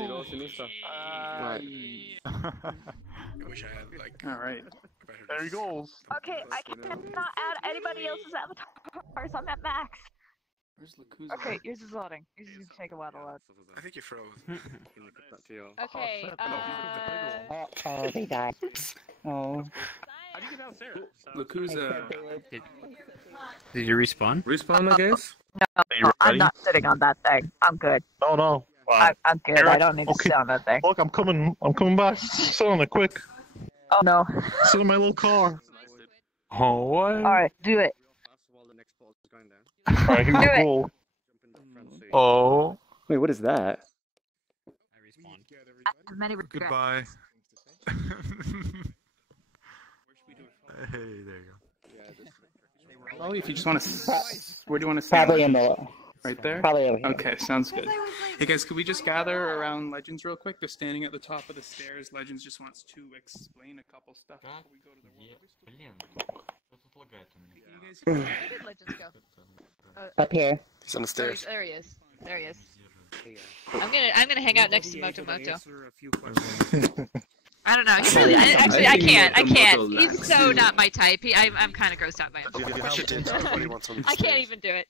All right. There he goes. Okay, I cannot add anybody else's avatars on that max. Where's Lakuza? Okay, yours is loading. Yours is gonna take a while to load. I think you froze. Okay, Oh, they died. Oh. Lakuza. Did you respawn? Respawn, I guess? No, I'm not sitting on that thing. I'm good. Oh no. I'm good. I don't need to sit on that thing. Look, I'm coming back. Sit on it quick. Oh no. Sit in my little car. Oh what? Alright, do it. Alright, Do it. cool. Oh. Wait, what is that? Many regrets. Goodbye. Hey, there you go. Oh, if you just want to, where do you want to Probably stand? in the. Right there? Probably over here. Okay, sounds good. Hey guys, could we just gather around Legends real quick? They're standing at the top of the stairs. Legends just wants to explain a couple stuff before we go to the where did Legends go? Up here. He's on the stairs. There he is. There he is. I'm gonna hang out next to Moto Moto. I don't know. He's really, I can't. He's so not my type. I'm kind of grossed out by him. I can't even do it.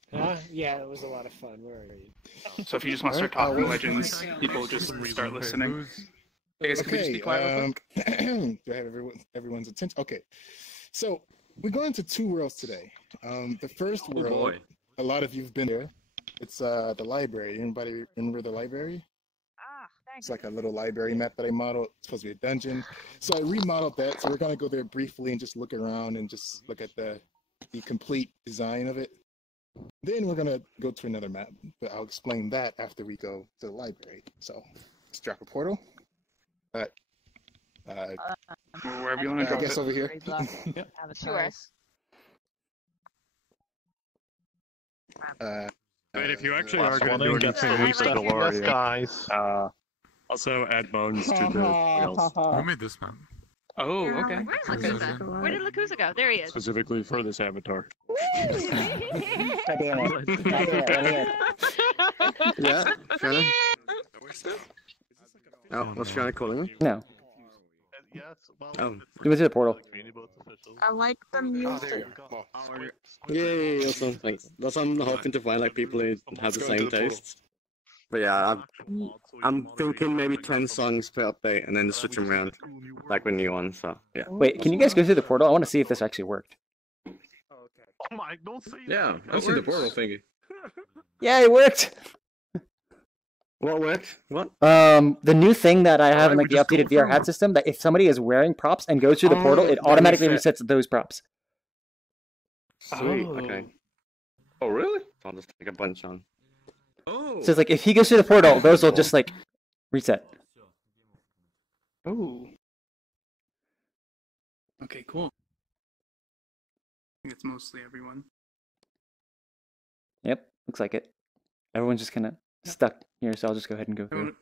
Yeah, it was a lot of fun. Where are you? So if you just want to start talking Legends, people just start listening. Hey guys, could we just be quiet real quick? Do I have everyone's attention? Okay. So we're going to two worlds today. The first world a lot of you've been here. It's the library. Anybody remember the library? It's like a little library map that I modeled. It's supposed to be a dungeon. So I remodeled that. So we're gonna go there briefly and just look around and just look at the complete design of it. Then we're gonna go to another map, but I'll explain that after we go to the library. So let's drop a portal. Wherever you want to drop I guess it. over here. Yep. Sure. But if you actually are going to do anything, we still Yes, guys. Also add bones to the wheels. Who made this map? Oh, okay. Where's Lakuza? Where did Lakuza go? There he is. Specifically for this avatar. Yeah, Fiona? Oh, what's Fiona calling me? No. Oh. You went to the portal. I like the music. Yay, awesome, thanks. That's I'm hoping to find like people who have the same tastes. But yeah, I'm thinking maybe 10 songs per update and then switch them around, like with new ones. So yeah. Wait, can you guys go through the portal? I want to see if this actually worked. Oh my, don't say Yeah, I see the portal thingy. Yeah, it worked. What worked? What? The new thing that I have in like the updated VRChat system, that if somebody is wearing props and goes through the portal, it automatically resets those props. Sweet. Okay. Oh, really? So I'll just take a bunch on. Oh. So it's like if he goes through the portal, those will just like reset. Oh. Okay, cool. I think it's mostly everyone. Yep, looks like it. Everyone's just kind of stuck here, so I'll just go ahead and go through.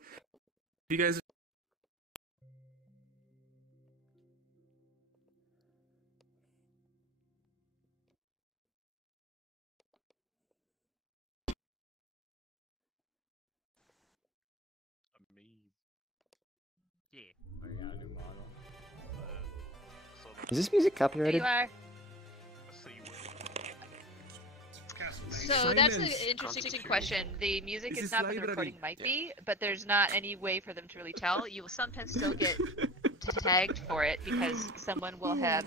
You guys. Is this music There copyrighted? you are. So that's an interesting question. The music is not, but the recording might be, but there's not any way for them to really tell. You will sometimes still get tagged for it because someone will have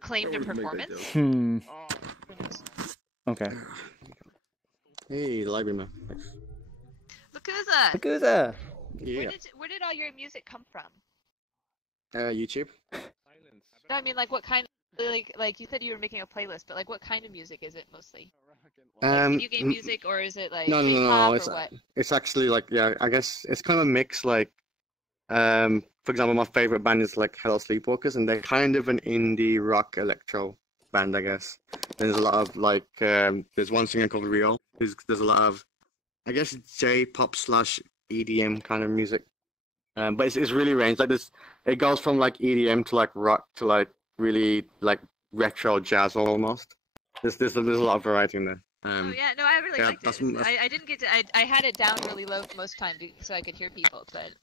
claimed a performance. Okay. Hey, library man. Thanks. Lakuza! Lakuza! Yeah. Where did all your music come from? YouTube. No, I mean, like, what kind of, like you said you were making a playlist, but like, what kind of music is it mostly? Like video game music, or is it like no, K-pop, it's or what? it's actually like, yeah, I guess it's kind of a mix. Like, for example, my favorite band is like Hello Sleepwalkers, and they're kind of an indie rock electro band, I guess. There's a lot of like, there's one singer called Rio. There's a lot of, I guess, J-pop / EDM kind of music. But it's really ranged. Like this, it goes from like EDM to like rock to like really like retro jazz almost. There's a lot of variety in there. Oh yeah, no, I really liked it. I didn't get to. I had it down really low most time so I could hear people, but.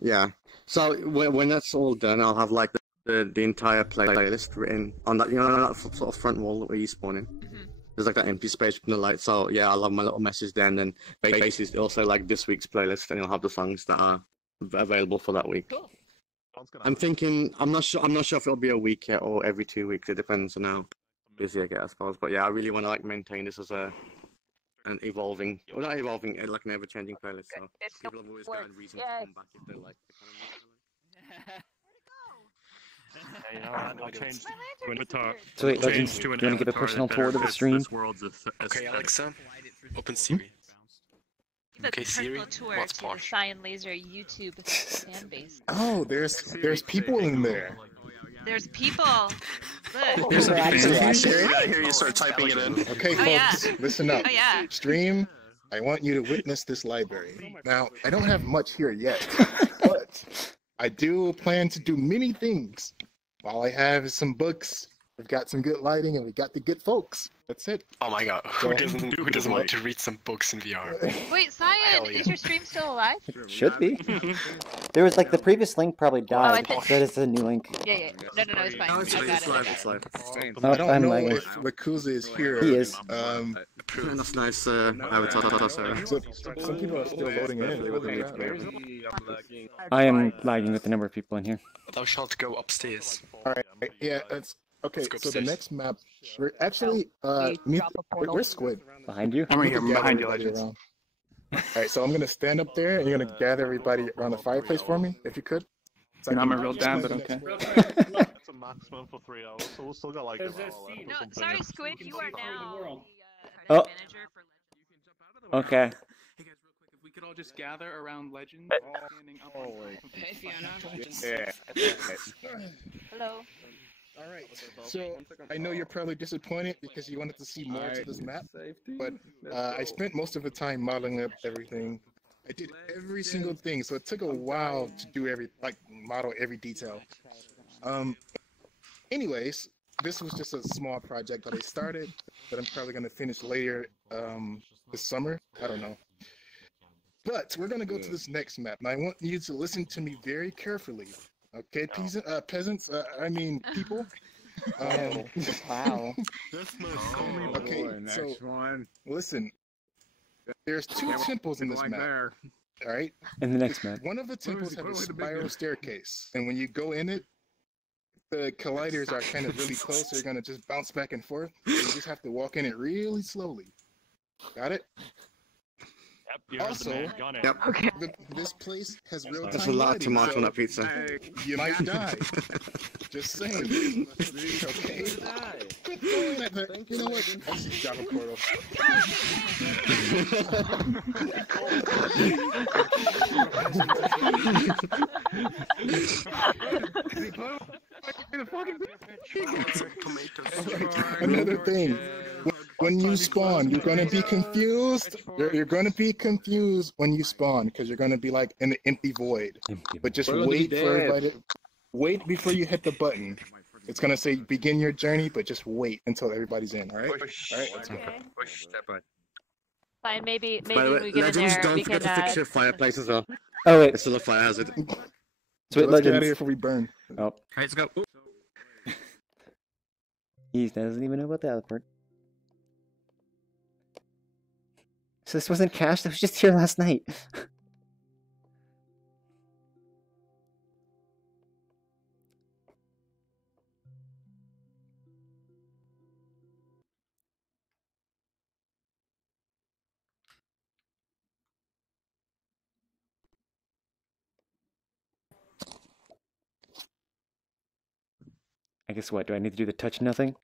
Yeah. So when that's all done, I'll have like the entire playlist written on that, you know, that sort of front wall where you spawn in. There's like that empty space from the light. So yeah, I'll have my little message there, and then basically also like this week's playlist, and you'll have the songs that are available for that week. Cool. I'm thinking, I'm not sure if it'll be a week yet or every 2 weeks. It depends on how busy I get, I suppose. But yeah, I really want to like maintain this as an evolving, well, not evolving, like an ever-changing playlist. So people have always got a reason to come back if they like the kind of music. I changed to an avatar. So wait, Legends, do you want to give a personal tour to the stream? Okay, Alexa, open Siri. Give a personal tour to the CyanLaser YouTube fan base. Oh, there's people in there. There's people. Look. There's a fans. I hear you start typing it in. Okay, folks, listen up. Oh yeah. Stream, I want you to witness this library. Now, I don't have much here yet, but I do plan to do many things. All I have is some books. We've got some good lighting, and we got the good folks. That's it. Oh my god, who doesn't want to read some books in VR? Wait, Cyan, is your stream still alive? Should be. There was like the previous link probably died. That is the new link. Yeah. No, it's fine. It's live. I don't know lagging. if Lakuza is here. He is. That's nice. Avatar. Some people are still voting in. I am lagging with the number of people in here. Thou shalt go upstairs. All right. Yeah, Okay, so the next map, we're actually we're Squid. Behind you? I'm right here, Gather behind you, everybody Legends. around. All right, so I'm gonna stand up there, and you're gonna gather everybody around the fireplace for me, if you could. So You're I not my can real explain dad, but the okay. next It's a maximum for 3 hours, so we'll still got like an hour left. No, sorry, Squid, you are now the Oh. manager for Okay. Hey guys, real quick, if we could all just gather around Legends, standing up. Hey, Hello. All right, so I know you're probably disappointed because you wanted to see more to this map, but I spent most of the time modeling up everything. I did every single thing, so it took a while to do model every detail. Anyways, this was just a small project that I started that I'm probably gonna finish later this summer. I don't know. But we're gonna go to this next map, and I want you to listen to me very carefully. Okay, peasants, I mean people. Wow. Okay, so listen, there's two temples in this map. All right? In the next map. One of the temples have a spiral staircase, and when you go in it, the colliders are kind of really close, so you're gonna just bounce back and forth. You just have to walk in it really slowly. Got it? Also, Okay. This place has real time There's a lot of lighting, tomato so on that pizza. You might die. Just saying. Okay. Quit throwing at the. You know what? I'll just drop a portal. Another thing. When you spawn, you're gonna be confused. You're gonna be confused when you spawn because you're gonna be like in an empty void. But just wait for everybody. Wait before you hit the button. It's gonna say begin your journey, but just wait until everybody's in. All right. All right. Let's go. Push that button. Fine, maybe By the when way, we get in Legends, there, don't we forget can. to fix your fireplace as well. Oh wait. It's still a fire hazard. So wait, let's get out Legends. of here before we burn. Oh. Alright, let's go. He doesn't even know about the other part. So this wasn't cached? I was just here last night. I guess what? Do I need to do the touch nothing?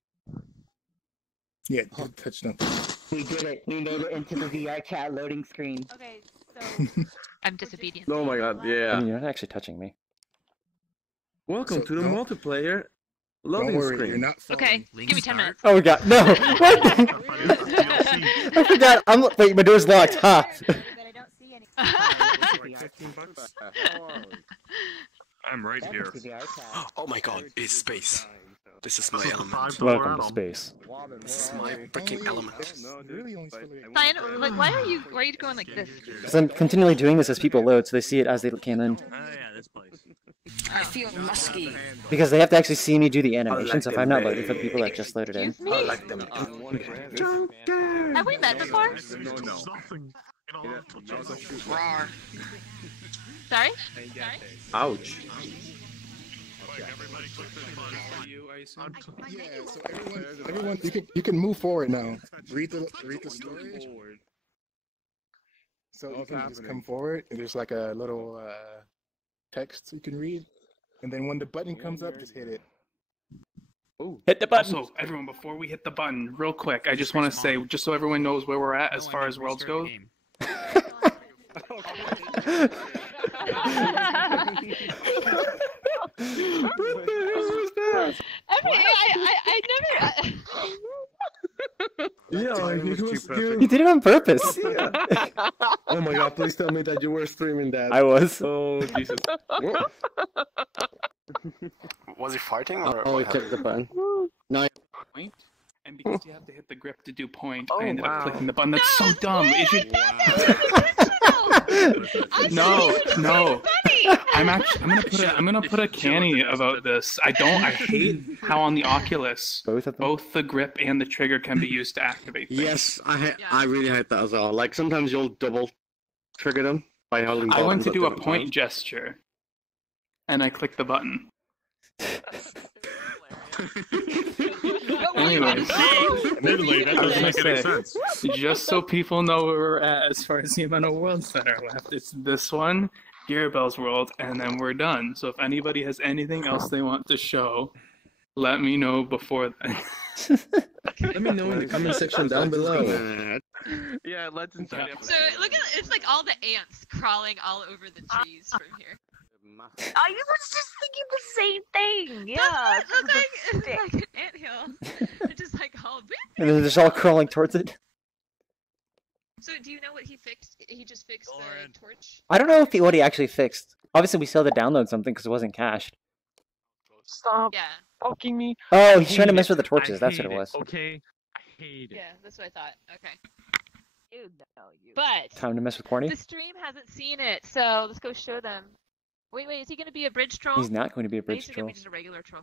Yeah, touch nothing. We did it. We made it into the VRChat loading screen. Okay, so I'm disobedient. Oh my god, yeah. I mean, you're not actually touching me. Welcome to the multiplayer loading Don't worry, screen. you're not. Okay, give me 10 minutes. Oh god, no! What? I forgot. Wait, my door's locked. Ha! I'm right here. Oh my god, it's space. This is my element. Welcome to space. This is my freaking element. Cyan, like, why are you going like this? Because I'm continually doing this as people load, so they see it as they came in. Oh yeah, this place. I feel musky. Because they have to actually see me do the animation, so if I'm not loading for the people that just loaded in. I like them. Have we met before? Sorry? Ouch. Yeah, so everyone, you can move forward now. Read the story. So you can just come forward, and there's like a little text you can read, and then when the button comes up, just hit it. Hit the button. Also, everyone, before we hit the button, real quick, I just want to say, just so everyone knows where we're at as far as worlds go. I never. Yeah, You did it on purpose. Yeah. Oh my god, please tell me that you were streaming that. I was. Oh, Jesus. Was he farting or? Oh, he clicked the button. No. Point, and because you have to hit the grip to do point, Oh, I ended up wow. clicking the button. That's so dumb. Is your... No. I'm gonna put a canny about this. I hate how on the Oculus both the grip and the trigger can be used to activate things. Yes, I really hate that as well. Like sometimes you'll double trigger them by holding. I went to buttons do at a different point times. gesture, and I clicked the button. Anyways, Admittedly, that doesn't make any sense. just so people know where we're at as far as the amount of worlds that are left, it's this one, Garabelle's world, and then we're done. So if anybody has anything else they want to show, let me know before then. Let me know in the comment section down below. Yeah, Legends. So look at it's like all the ants crawling all over the trees from here. I was just thinking the same thing. Yeah, Doesn't it look like an anthill? They're just like all. And then they're just all crawling towards it. So do you know what he fixed? He just fixed the torch. I don't know if what he actually fixed. Obviously, we still had to download something because it wasn't cached. Stop Yeah. poking me. Oh, he's trying to mess with the torches. That's what it was. Okay. I hate it. Yeah, that's what I thought. Okay. You know you. But Time to mess with Corny. the stream hasn't seen it, so let's go show them. Wait, is he going to be a bridge troll? He's not going to be a No, bridge he's just troll. going to be just a regular troll.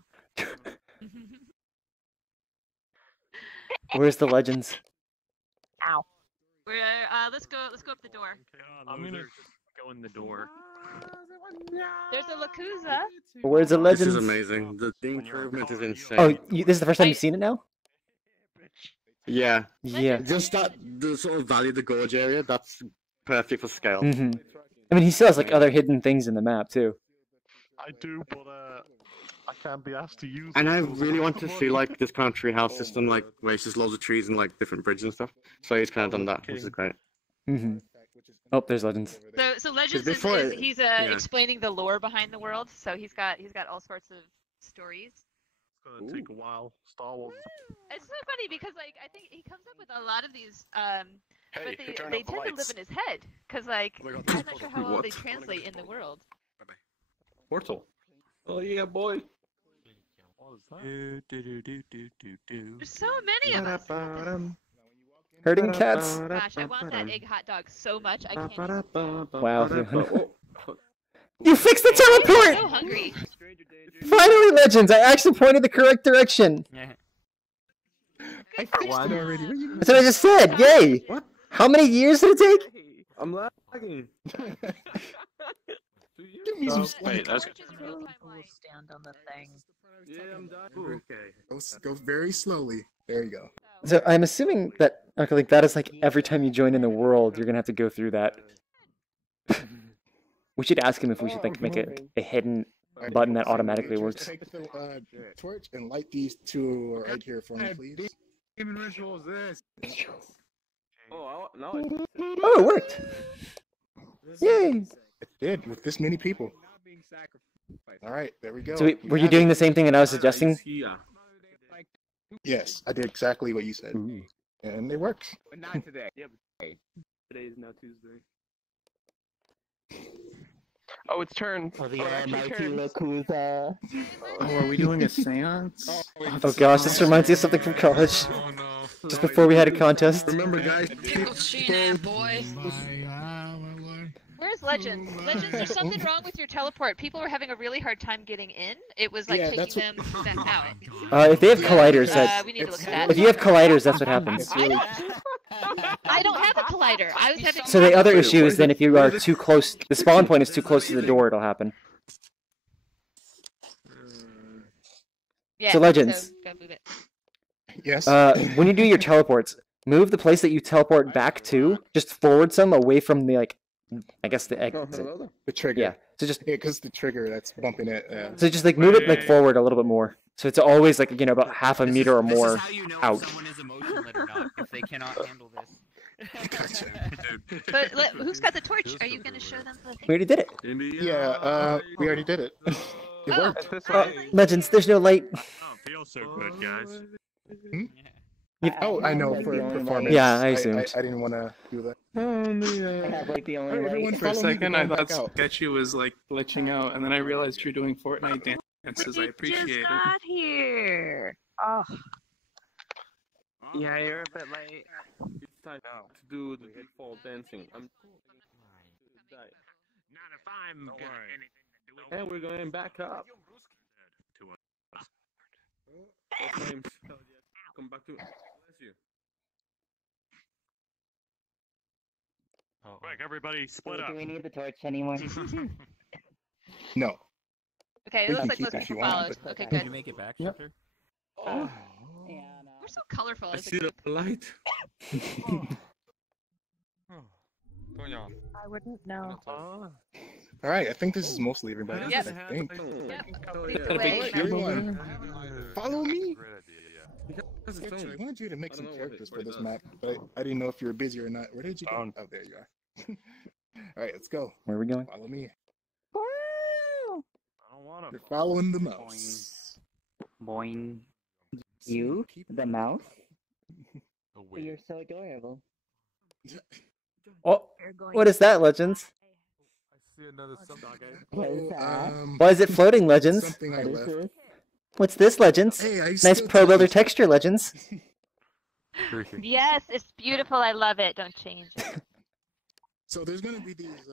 Where's the legends? Ow. We're, let's go up the door. I'm gonna go in the door. There's a Lakuza. Where's the This legends? is amazing. The improvement is insane. Oh, this is the first time you've seen it now? Yeah. Yeah. Just the sort of Valley of the Gorge area, that's perfect for scale. hmm I mean, he still has like other hidden things in the map too. I do, but I can't be asked to use. And I those. really want to see like this kind of treehouse system, like where it's just loads of trees and like different bridges and stuff. So he's kind of done that, which is great. hmm Oh, there's legends. So Legends before is it- he's yeah. explaining the lore behind the world. So he's got all sorts of stories. It's gonna take a while. Star Wars. It's so funny because like I think he comes up with a lot of these, but Hey, they turn they off the tend to live lights. in his head because like Oh my God, I'm not sure how well they what? translate in the world. Portal. Oh yeah, boy. There's so many of us. Herding cats. Gosh, I want that egg hot dog so much. I can't. Wow. You fixed the I'm so teleport! hungry. Finally, legends! I actually pointed the correct direction. I fixed it already. That's what I just said. Yay! What? How many years did it take? I'm lagging. Give me some slack. Stand on the thing. Yeah, I'm dying. Okay. Go very slowly. There you go. So I'm assuming that like that is like every time you join in the world, you're gonna have to go through that. We should ask him if we should like make a hidden button that automatically works. Take the torch and light these two right here for me, please. Even ritual is this? Oh, no. Oh, it worked! Yay! It did with this many people. All right, there we go. So were you doing the same thing that I was suggesting? Yes, I did exactly what you said, Ooh. and it works. But not today. Yeah, but today is now Tuesday. Oh, it's turn. Oh, the Oh, it actually almighty turns. Lakuza. Oh, are we doing a seance? Oh gosh, this reminds me of something from college. Just before we had a contest. Remember, guys. boy. Where's Legends? Legends, there's something wrong with your teleport. People were having a really hard time getting in. It was like Yeah, taking that's them out. If they have colliders, We need to look at that. if you have colliders, that's what happens. I don't have a collider. I was having. So the other issue is then if you are too close, the spawn point is too close to the door, it'll happen. Yeah, So Legends. go move it. Yes. When you do your teleports, move the place that you teleport back to, just forward some away from the like, I guess the exit. The trigger. Yeah. So just because the trigger that's bumping it. so just like move it like forward a little bit more. So it's always like about half a meter or This more is how you know out. if someone is emotionless or not, if they cannot handle this. But who's got the torch? Are you going to show them the thing? We already did it. Yeah. We already did it. It worked. Legends, there's no light. Feels so good, guys. Oh, I know for performance. Yeah, I assumed. I didn't want to do that. I have like the only Everyone light. For a follow me second, to I go thought back out. Sketchy was like glitching out, and then I realized you're doing Fortnite dances. I appreciate Just it. got here. Oh. Yeah, you're a bit late. It's time now to do the default dancing. I'm Not if I'm and we're going back up. Flames. Come back to bless you. Quick, everybody, split up. Do we need the torch anymore? No. Okay, We it looks can like keep most it if people you want, followed. but- Okay, Did good. you make it back, Yep. Shelter? Yeah, no. We're so colorful. I As a see the group. light. I wouldn't know. All right, I think this is mostly everybody. Yep. I think. Yep. All right, everyone, follow me. Actually, I wanted you to make some characters for this map, but I didn't know if you were busy or not. Where did you go? Oh, there you are. All right, let's go. Where are we going? Follow me. You're following the mouse. Boing. You, the mouse? You're so adorable. Oh, what is that, Legends? Why is it floating, Legends? Something I left. What's this, Legends? Hey, I Nice still Pro tell Builder you. texture, Legends. Yes, it's beautiful. I love it. Don't change it. So there's gonna be these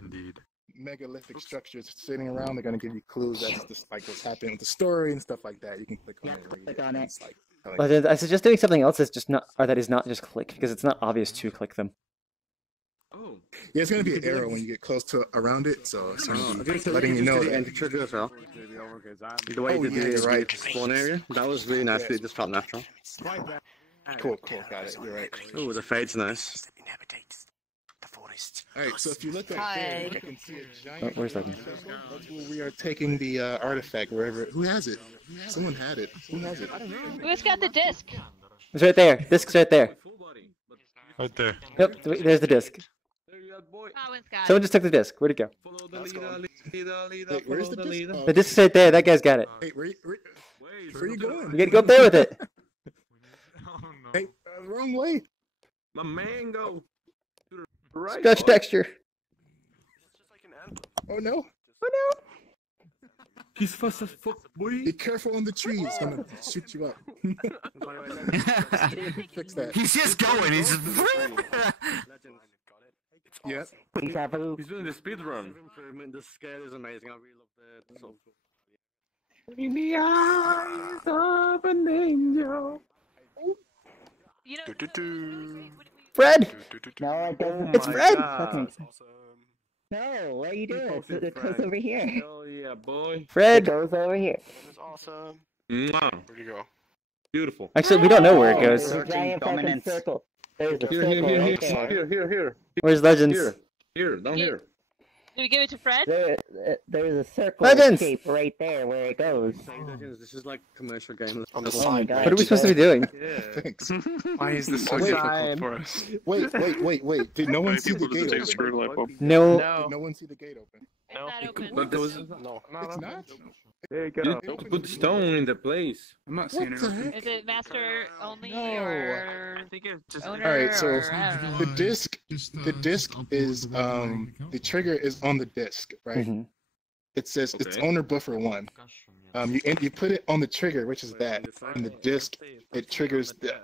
Indeed. megalithic structures sitting around. They're gonna give you clues as to like what's happening with the story and stuff like that. You can click on it. Click on it. It's like, Legends, I suggest doing something else that's just not, or that is not just click, because it's not obvious to click them. Oh. Yeah, it's gonna be an arrow when you get close to around it, so it's gonna be Okay, letting you know the that. entry trigger as well. The way Oh, you yeah, did you're the right. spawn area, that was really nice. It just felt natural. Cool, got it. You're right. Oh, the fade's nice. All right, so if you look right there, you can see a giant. Oh, where's that? That's where we are taking the artifact wherever. Who has it? Someone had it. Who has it? Who's got the disc? It's right there. Disc's right there. Right there. Yep, there's the disc. Owen's got Someone just took the disc. Where'd it go? Wait, where's the disc? The disc's right there. That guy's got it. Hey, where you going? You gotta go up there with it. Hey, wrong way. My mango. Right. Scratch texture. Oh no. Oh no. He's fast as fuck, boy. Be careful on the tree. It's gonna shoot you up. Fix that. He's just going. He's just. Yep. He's doing the speed run. Improvement. The scale is amazing. I really love the sort of In the eyes of an angel. You know, Fred. No, I don't. It's Fred. No, what are you doing? It goes over here. Hell yeah, boy. Fred. It goes over here. That's awesome. Mwah. Where'd you go? Beautiful. Actually, we don't know where it goes. There's a giant fucking circle. There's a Here, circle right there. here. Where's Legends? Here, down here. do we give it to Fred? There's a circle Legends! shape right there where it goes. This is like a commercial game. On the Oh my side. god. What are we supposed to be doing? Yeah. Thanks. Why is this so difficult for us? Wait. Did no one see the gate open? No. Did no one see the gate open? No. Not open. But those. No. It's not? There you go. Put the stone in the place. I'm not seeing What it. the open. heck? Is it master only No. or I think it's just. owner? All right, so or, I don't know. the disc is the trigger is on the disc, right? Mhm. It says it's Okay. owner buffer 1. You put it on the trigger, which is that, and the disc it triggers the.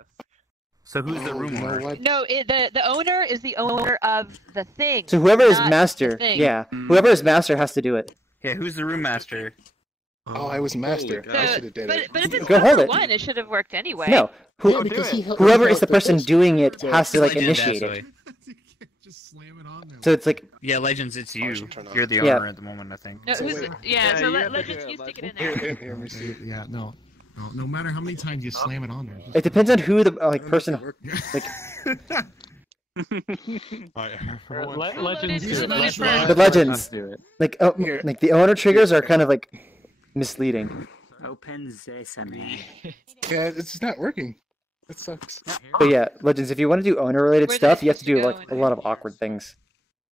So who's the Oh, room you know owner? what? No, the owner is the owner of the thing. So whoever is not master, the thing. yeah, whoever is master has to do it. Yeah, who's the room master? Oh, I was master. Holy I So, should have did but it. but if it's Go hold number it. one, it should have worked anyway. No, Yeah, because he held- whoever he is the held person first. doing it So- has to like Legend, initiate that's it. Just slam it on there. So it's like Yeah, Legends, it's you. turn on. You're the Yeah. owner at the moment, I think. No, So who's wait. yeah. So you let, have let's to just hear you stick it in Here, there. let me see. Yeah, no matter how many times you slam it on there. it depends on who the like person like. Legends. Who loaded Legends. first? The legends, Do it. like like the owner triggers are kind of like misleading. Open sesame. Yeah, it's not working. That sucks. But yeah, legends. If you want to do owner related Where stuff, did you have to do it go like a in lot of awkward things.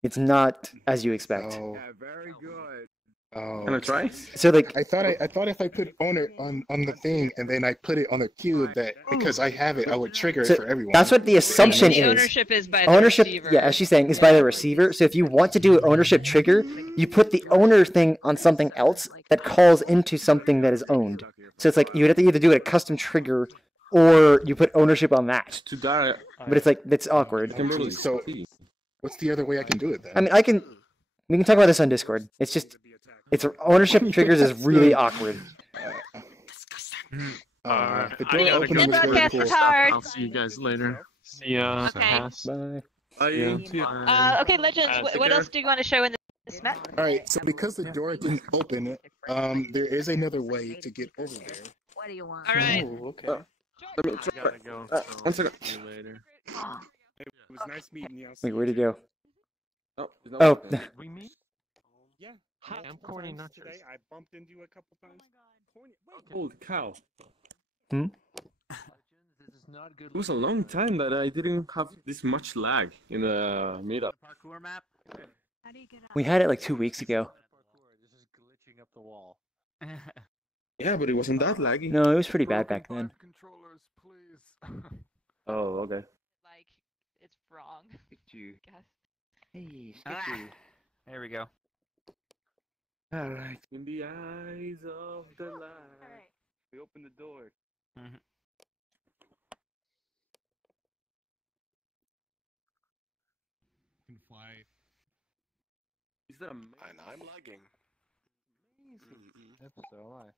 It's not as you expect. Oh, Very good. oh. Can I try? So like I thought if I put owner on the thing and then I put it on the cube that because I have it, I would trigger So it for everyone. that's what the assumption The is. ownership is by the Ownership, receiver. yeah, as she's saying, is by the receiver. So if you want to do an ownership trigger, you put the owner thing on something else that calls into something that is owned. So it's like you would have to either do a custom trigger or you put ownership on that. To die. But it's like it's awkward. So what's the other way I can do it then? I mean, we can talk about this on Discord. It's just ownership triggers is really awkward. The door opening was really broadcast cool. is hard. I'll see you guys later. See ya. Okay. Pass. Bye. Okay, Legends. What else do you want to show in this map? All right, so because the door didn't open, there is another way to get over there. What do you want? All right. Oh, okay. Let me try. One second. See you later. It was nice meeting you. Wait, where'd he go? Oh, he's not Oh. working. We meet? Yeah. Hi, I'm Corny Nuts. Today I bumped into you a couple times. Corny, wait. Holy cow. Hmm? It was a long time that I didn't have this much lag in the meetup. Parkour map. We had it like 2 weeks ago. Glitching up the wall. Yeah, but it wasn't that laggy. No, it was pretty bad back then. Controllers, please. Oh, okay. Like, it's wrong. You. Guess. Hey, There we go. Alright. In the eyes of the light. We open the door. Can fly. Is that And I'm lagging. So am I.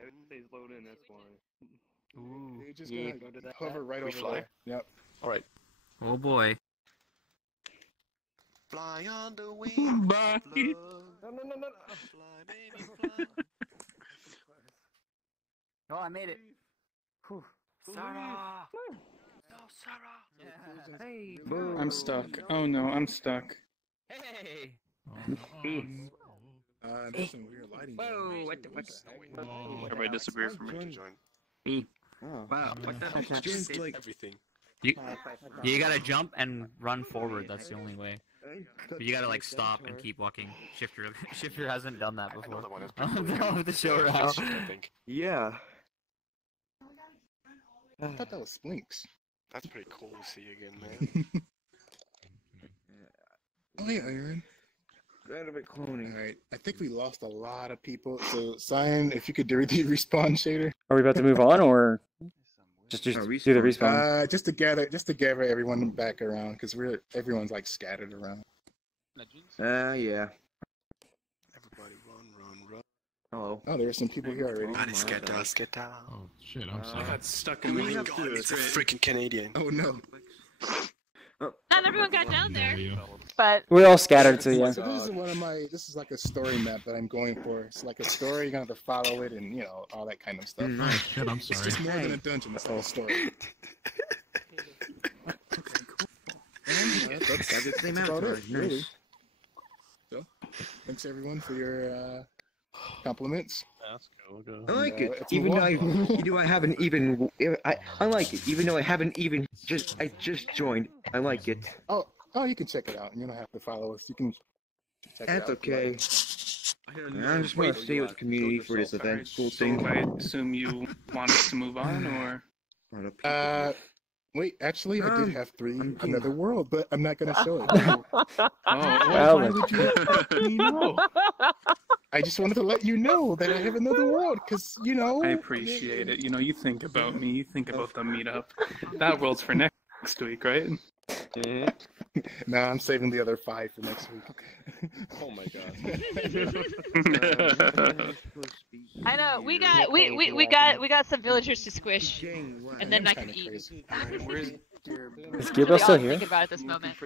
Everything stays loaded, that's why. Ooh. You're just Yeah. gonna hover right We over fly? there. Yep. Alright. Oh boy. Fly on the wings. Bye. No. Fly, baby, fly. Oh, I made it. Whew. Sarah. No, Sarah. Hey, I'm stuck. Oh no, I'm stuck. Hey. There's some weird lighting. Whoa, what the fuck? Everybody disappeared for me to join. Oh, wow, what the heck? Just like everything. You gotta jump and run forward. That's the only way. But you gotta like stop and keep walking. Shifter hasn't done that before. Another one is I'll have to show her how. I think. Yeah. I thought that was Splinks. That's pretty cool to see again, man. Oh yeah, Aaron. Random cloning. Alright, I think we lost a lot of people. So, Cyan, if you could do the respawn shader. Are we about to move on, or just do the respawn? Just to gather everyone back around, because everyone's like scattered around. Yeah. Everybody run. Hello. Oh, there's some people here already. Let's get down. Oh shit! I'm sorry. I got stuck in the Oh my god, it's a freaking Canadian. Oh no. Not everyone got down there. But We're all scattered, so yeah. So this is like a story map that I'm going for. It's like a story, you're gonna have to follow it and all that kind of stuff. Oh shit! I'm It's sorry. just more than a dungeon, it's like a story. That's about it, really. So, thanks everyone for your compliments. I like it, even though I haven't even. I like it, even though I haven't even I just joined. I like it. Oh, you can check it out. You don't have to follow us. You can check it out. That's okay. I just want to stay with the community for this event. Cool thing. I assume you want us to move on, or? Wait, actually, I did have another world, but I'm not gonna show it. Why would you let me know? I just wanted to let you know that I have another world, because, I appreciate it. You think about me, you think about the meetup. That world's for next week, right? No, I'm saving the other 5 for next week. Oh my god. I know we got some villagers to squish, and then I can eat. Is Gearbell still here? Think about it this moment.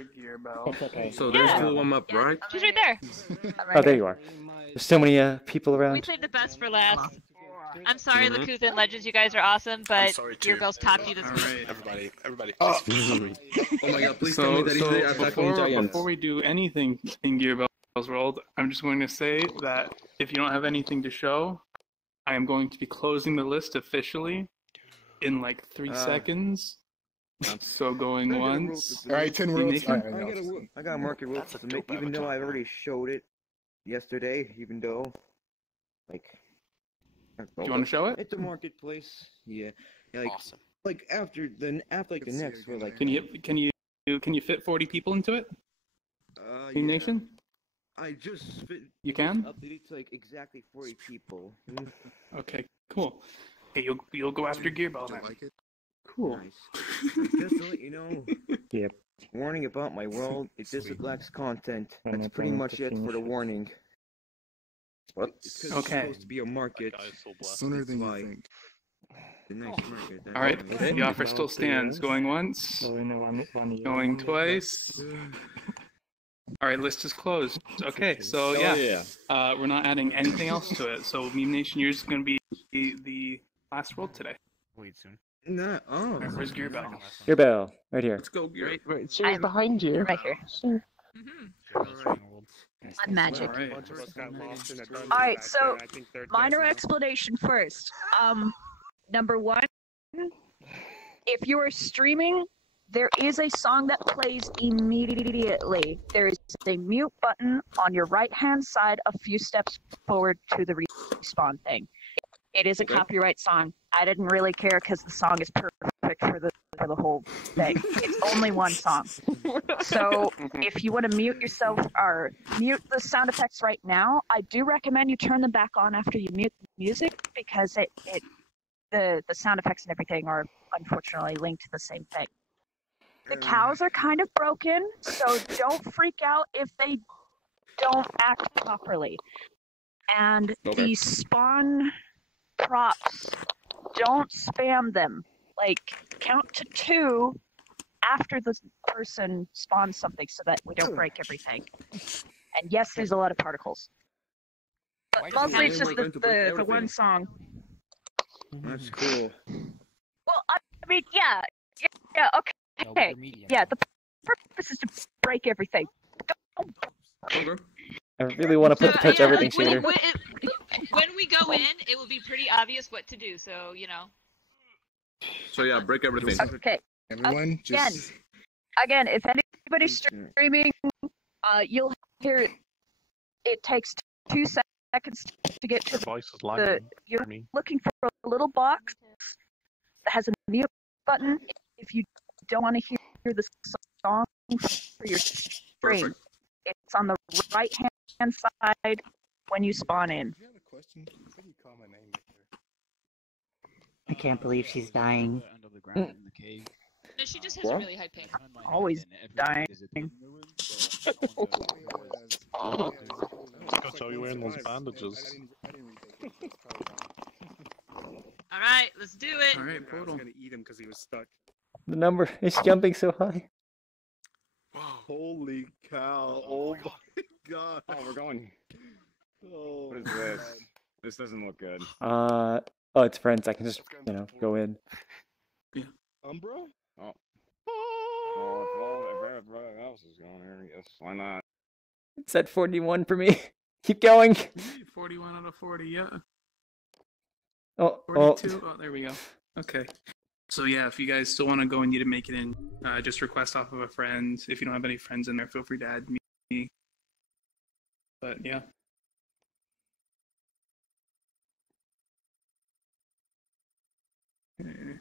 So there's still one up, right? She's right there. Oh, there you are. There's so many people We around. saved the best for last. I'm sorry, Lakuza and Legends, you guys are awesome, but Gearbell's topped you this week. Everybody. Oh my god, please tell me that he's the Attack on Giants. Before we do anything in Gearbell's world, I'm just going to say that if you don't have anything to show, I am going to be closing the list officially in like 3 seconds. So going once. Alright, 10 worlds. I got a market world to make, even though I've already showed it yesterday, even though, like... Do you want to show it? It's a marketplace. Yeah. Like, awesome. Like after the next we're like. Can you fit 40 people into it? Yeah. Nation? I just fit. You can? Updated to like exactly 40 people. Okay, cool. Hey, you'll go after Gearbell then. Like it? Cool. Nice. Just to let you know. Yep. Warning about my world. It just lacks content. That's pretty much it for the warning. What? It's supposed to be a market. Sooner than you think. The next market. Alright, the offer still stands. Going once. Going twice. All right, list is closed. Okay, so yeah, we're not adding anything else to it. So Meme Nation, yours is going to be the last world today. Wait soon. No, oh. Where's Gear Bell? Your bell, right here. Let's go, Gear. Wait, she's behind you. Right here. I'm magic. Alright, so minor explanation first. Number one, if you are streaming, there is a song that plays immediately. There is a mute button on your right-hand side a few steps forward to the respawn thing. It is a copyright song. I didn't really care because the song is perfect for the whole thing. It's only one song. So if you want to mute yourself or mute the sound effects right now, I do recommend you turn them back on after you mute the music because the sound effects and everything are unfortunately linked to the same thing. The cows are kind of broken, so don't freak out if they don't act properly. And the spawn props, don't spam them. Like, count to 2 after the person spawns something so that we don't break everything. And yes, there's a lot of particles. But mostly it's just the one song. That's cool. Well, I mean, yeah, okay. Yeah, the purpose is to break everything. I really want to put the touch everything shader. When we go in, it will be pretty obvious what to do. So So yeah, break everything. Okay. Everyone, just again, if anybody's streaming, you'll hear it takes 2 seconds to get to the. You're looking for a little box that has a mute button. If you don't want to hear the song for your stream, it's on the right-hand side when you spawn in. I can't believe she's dying. no, she just has a really high ping. Always dying. Let's go tell you wearing those bandages. All right, let's do it. All right, Portal. Gonna eat him because he was stuck. The number is jumping so high. Holy cow! Oh my god! Oh, we're going. Oh, What is this? This doesn't look good. Oh, it's friends. I can just, go in. Umbra? Oh. Well, if everybody else is going here, yes, why not? It's at 41 for me. Keep going. 41 out of 40, yeah. Oh, 42. Oh, there we go. Okay. So yeah, if you guys still want to go and need to make it in, just request off of a friend. If you don't have any friends in there, feel free to add me. But yeah. Okay.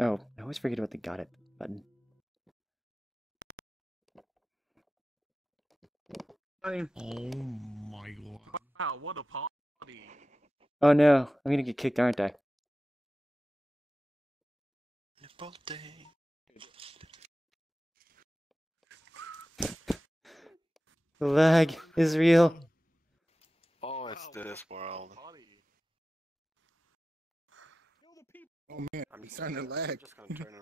Oh, I always forget about the got it button. Oh my god. Wow, what a party. Oh no, I'm gonna get kicked, aren't I? The lag is real. Oh, it's this world. oh man, I'm starting to lag. Just gonna turn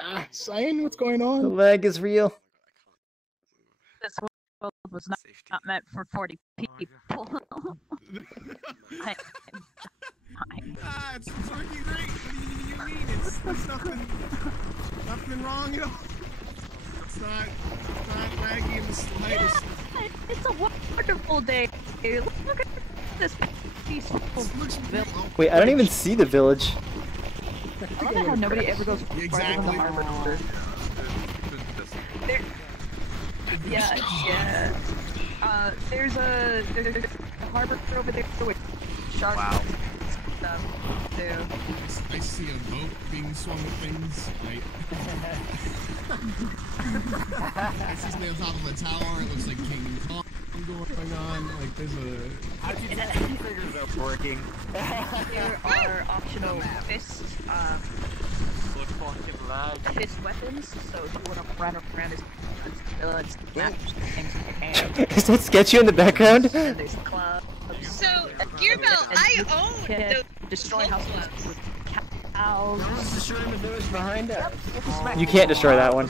around. Cyan, what's going The on? lag is real. This world was not meant for 40 people. It's working great. What do you mean? It's nothing wrong at all. It's not laggy in the slightest. Yeah, it's a wonderful day. Look at this peaceful village. Wait, I don't even see the village. I don't know how nobody ever goes farther than the harbor. Yeah. There's a harbor over there with sharks stuff too. I see a boat being swung with things. I see something on top of a tower. It looks like King Kong going on. Like there's a. How did you get the figures up working? There are optional fists. His weapons, so if you want to run around his guns, things in your hand. Is that sketchy in the background? There's clubs. So, Gearbell, I own those destroy houses with cows. Destroy the village behind us. You can't destroy that one.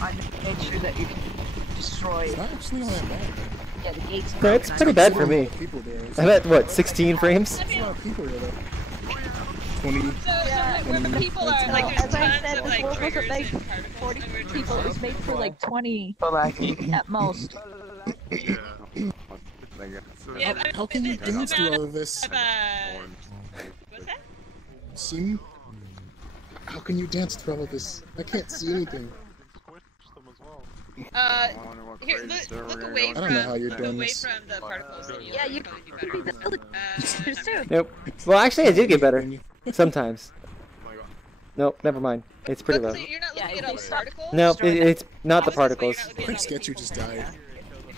I made sure that you can destroy. It's not actually all that bad. Yeah, the gates. No, it's pretty bad for me. I'm at what, 16 frames? That's a lot of people here though. 20. Where the people are, like, there's As I tons said, of, this like, world wasn't triggers made and for particles. 40 people. It was made for like 20 at most. How can you dance through all of this? What's that? See? How can you dance through all of this? I can't see anything. Here, look away I don't know how you're from, doing this. from the particles. And Yeah, you could be the too. Nope. Well, actually, I do get better. Sometimes. Nope, never mind. It's pretty low. So you're not looking at all the particles? No, it's not the particles. Quick Sketcher just died.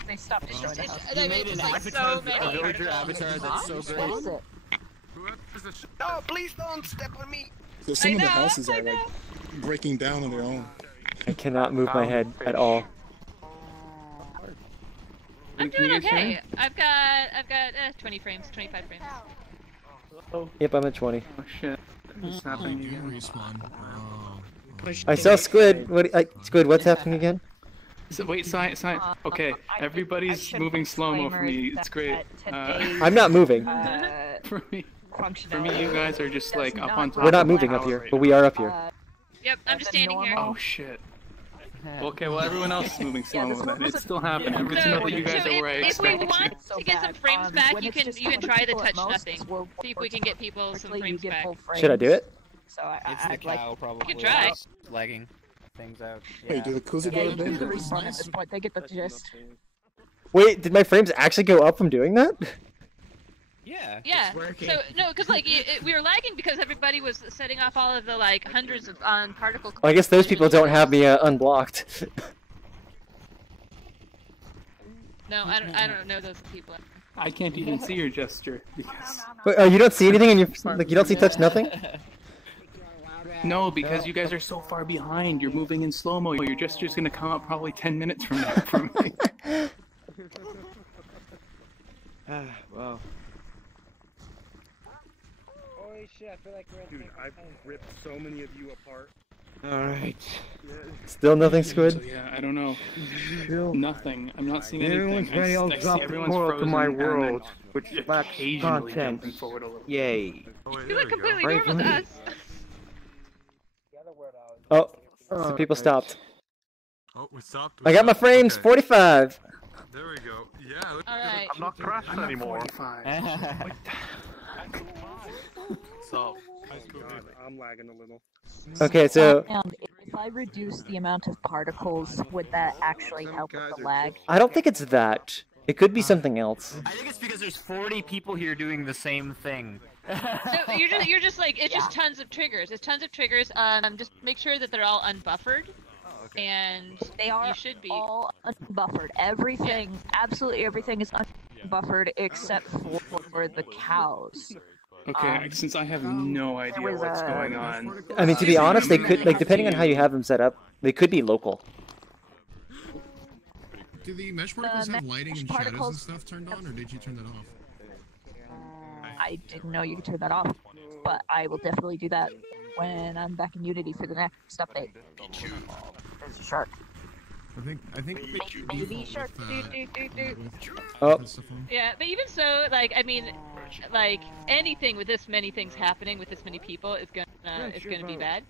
They stopped destroying the house. I mean, just like so many villager particles. avatar that's so great. No, please don't step on me. So some of the houses are like breaking down on their own. I cannot move my head at all. I'm doing okay. I've got 20 frames, 25 frames. Yep, I'm at 20. Oh shit. What's happening again? I saw Squid. Squid, what's happening again? So, wait, sign. Okay, everybody's moving slow-mo for me. It's great. I'm not moving. For me, you guys are just like up on top. We're not moving up here, but we are up here. Yep, I'm just standing here. Oh shit. Okay, well everyone else is moving slow-mo then. It's still happening. Good to know that you guys are where I if we expected want you. to get some frames back, you can try the touch nothing. See if we can get people some frames back. Should I do it? So It's the cow, probably. You can try. Lagging things out. Hey, do the Kuza Yeah, go you to can bed? respawn at this point. They get the gist. Wait, did my frames actually go up from doing that? Yeah. So no, because like we were lagging because everybody was setting off all of the like hundreds of particle. Well, I guess those people don't have me unblocked. No, I don't know those people. I can't even see your gesture because. Wait, you don't see anything, and you don't see touch nothing. No, because you guys are so far behind. You're moving in slow-mo. Your gesture's gonna come up probably 10 minutes from now for me. Wow. Holy shit, I feel like we're Dude, I've ripped so many of you apart. Alright. Still nothing, Squid? So, yeah, I don't know. Nothing. I'm not seeing Everyone's anything. ready, I'll I see drop everyone's more to frozen my and then world, which lacks occasionally content. jumping forward a little. Yay. You look completely Right normal to from us. Oh, some people stopped. Oh, we stopped. I got my frames, 45. There we go. Yeah. Look, Alright. I'm not crashed anymore. So, I'm lagging a little. Okay, so And if I reduce the amount of particles, would that actually help with the lag? I don't think it's that. It could be something else. I think it's because there's 40 people here doing the same thing. No, you're just like it's just tons of triggers. It's tons of triggers. Just make sure that they're all unbuffered, and They are you should be. all unbuffered. Everything, absolutely everything is unbuffered except for the cows. Okay, since I have no idea was what's going on. I mean, to be honest, they could, like, depending on how you have them set up, they could be local. Do the mesh particles have lighting and shadows and particles- stuff turned on, or did you turn that off? I didn't know you could turn that off, but I will definitely do that when I'm back in Unity for the next update. There's a shark. I think Baby shark. Oh. Yeah, but even so, like I mean, like anything with this many things happening with this many people is gonna be bad.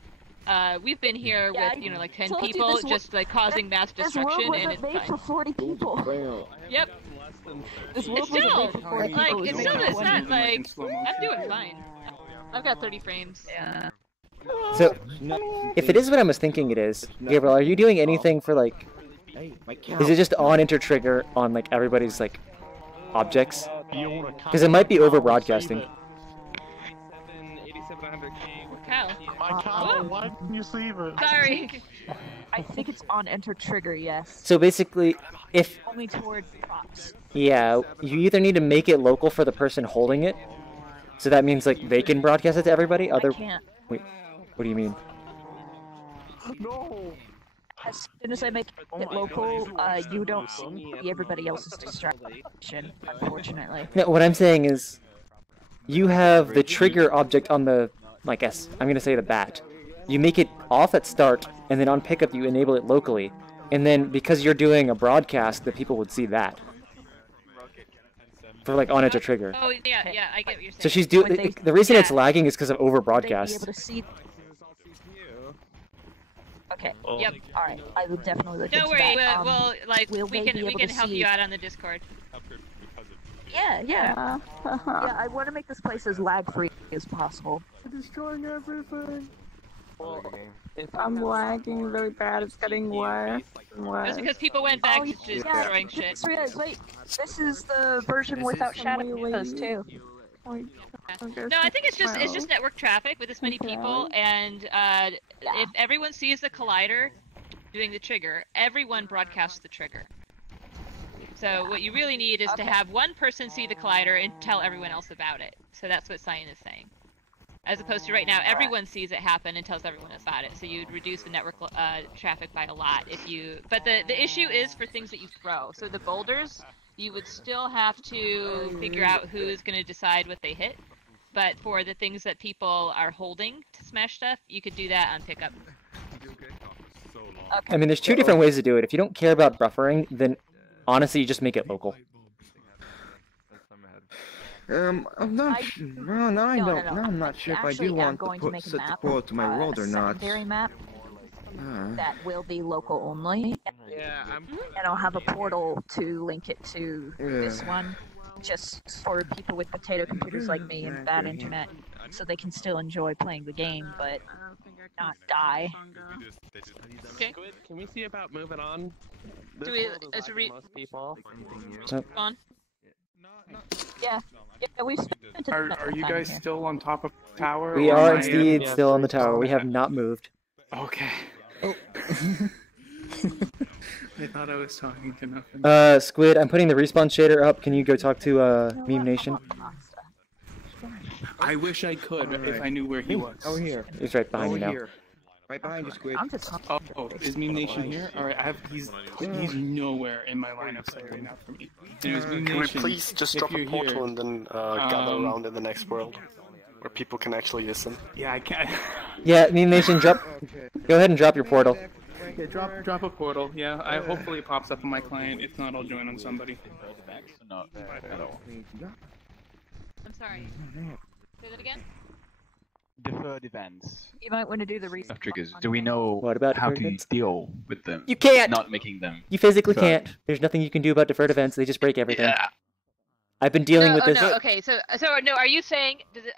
We've been here Yeah, with like 10 told you people this just like causing mass destruction, and it's made fine. for 40 people. Yep. This It's world wasn't still made for 40 like people. it's still it's not like I'm doing fine. I've got 30 frames. Yeah. So, if it is what I was thinking it is, Gabriel, are you doing anything for, like... Is it just on enter trigger on, like, everybody's, like, objects? Because it might be over broadcasting. Cow. My cow, why didn't you save it? Sorry. I think it's on enter trigger, yes. So basically, if... Only towards props. Yeah, you either need to make it local for the person holding it, So that means like they can broadcast it to everybody. I can't. Wait, what do you mean? No. As soon as I make it local, you don't see everybody else's distraction, unfortunately. No, what I'm saying is, you have the trigger object on the, I guess I'm gonna say the bat. You make it off at start, and then on pickup you enable it locally, and then because you're doing a broadcast, the people would see that. For like on it to trigger. Oh yeah, yeah, I get what you're saying. So she's doing. The reason it's lagging is because of over broadcast. Be able to see. Okay. Oh. Yep. All right. I will definitely look Don't into worry. that. Well, like will we they can be able to help see- you out on the Discord. Yeah, yeah. Yeah, I want to make this place as lag-free as possible. Destroying everything. I'm lagging really bad. It's getting worse and worse. That's because people went back to just destroying shit. Just realized, wait, this is the version without shadows too. No, I think it's just network traffic with this many people, and if everyone sees the collider doing the trigger, everyone broadcasts the trigger. So what you really need is to have one person see the collider and tell everyone else about it. So that's what Cyan is saying. As opposed to right now, everyone sees it happen and tells everyone about it. So you'd reduce the network traffic by a lot if you. But the issue is for things that you throw. So the boulders, you would still have to figure out who is going to decide what they hit. But for the things that people are holding to smash stuff, you could do that on pickup. I mean, there's two different ways to do it. If you don't care about buffering, then honestly, you just make it local. I'm not. No, no, I don't. No, I'm not sure if I do want to put set the quote to my world or not. Secondary map that will be local only. Yeah, and I'll have a portal to link it to this one, just for people with potato computers like me and bad internet, so they can still enjoy playing the game, but not die. Okay. Can we see about moving on? This Do we? world is lagging most people. On. Yeah. Yeah, we've spent Are you guys still on top of the tower? We or are am I indeed still on the tower. We have not moved. Okay. Oh. I thought I was talking to nothing. Squid, I'm putting the respawn shader up. Can you go talk to Meme Nation? I wish I could if I knew where he was. Oh, here. He's right behind you now. Here. Right behind you, Squid. Oh, is Meme Nation here? Alright, he's nowhere in my line of sight right now for me. Anyways, Meme Can we Nation, please just if drop a you're portal here- and then gather around in the next world? Where people can actually listen. Yeah, I can. Yeah, Meme Nation, drop. Go ahead and drop your portal. Yeah, drop a portal. Yeah, hopefully it pops up on my client. If not, I'll join on somebody. Not at all. I'm sorry. Say that again? Deferred events. You might want to do the respawn. Triggers. Do we know about how deferred to events? deal with them? You can't! Not making them. You physically deferred. can't. There's nothing you can do about deferred events. They just break everything. I've been dealing with this. No, okay, so no, are you saying does it,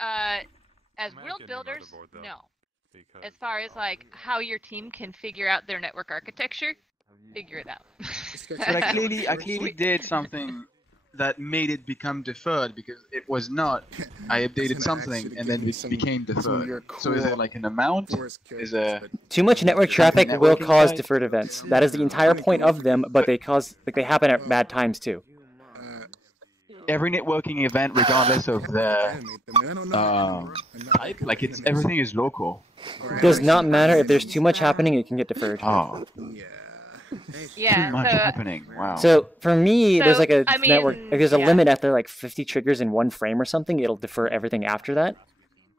as world builders? No. As far as like how your team can figure out their network architecture, figure it out. But I clearly did something that made it become deferred because it was not. I updated something and then it became deferred. So is there like an amount? Is there Too much network traffic networking will cause side? deferred events. That is the entire point of them, but they they happen at bad times too. every networking event, regardless of the type, like everything is local? Does not matter if there's too much happening, it can get deferred. Oh. Yeah. Too much happening. Wow. So for me, there's like a I mean, network. Like there's a yeah. limit after like 50 triggers in one frame or something. It'll defer everything after that.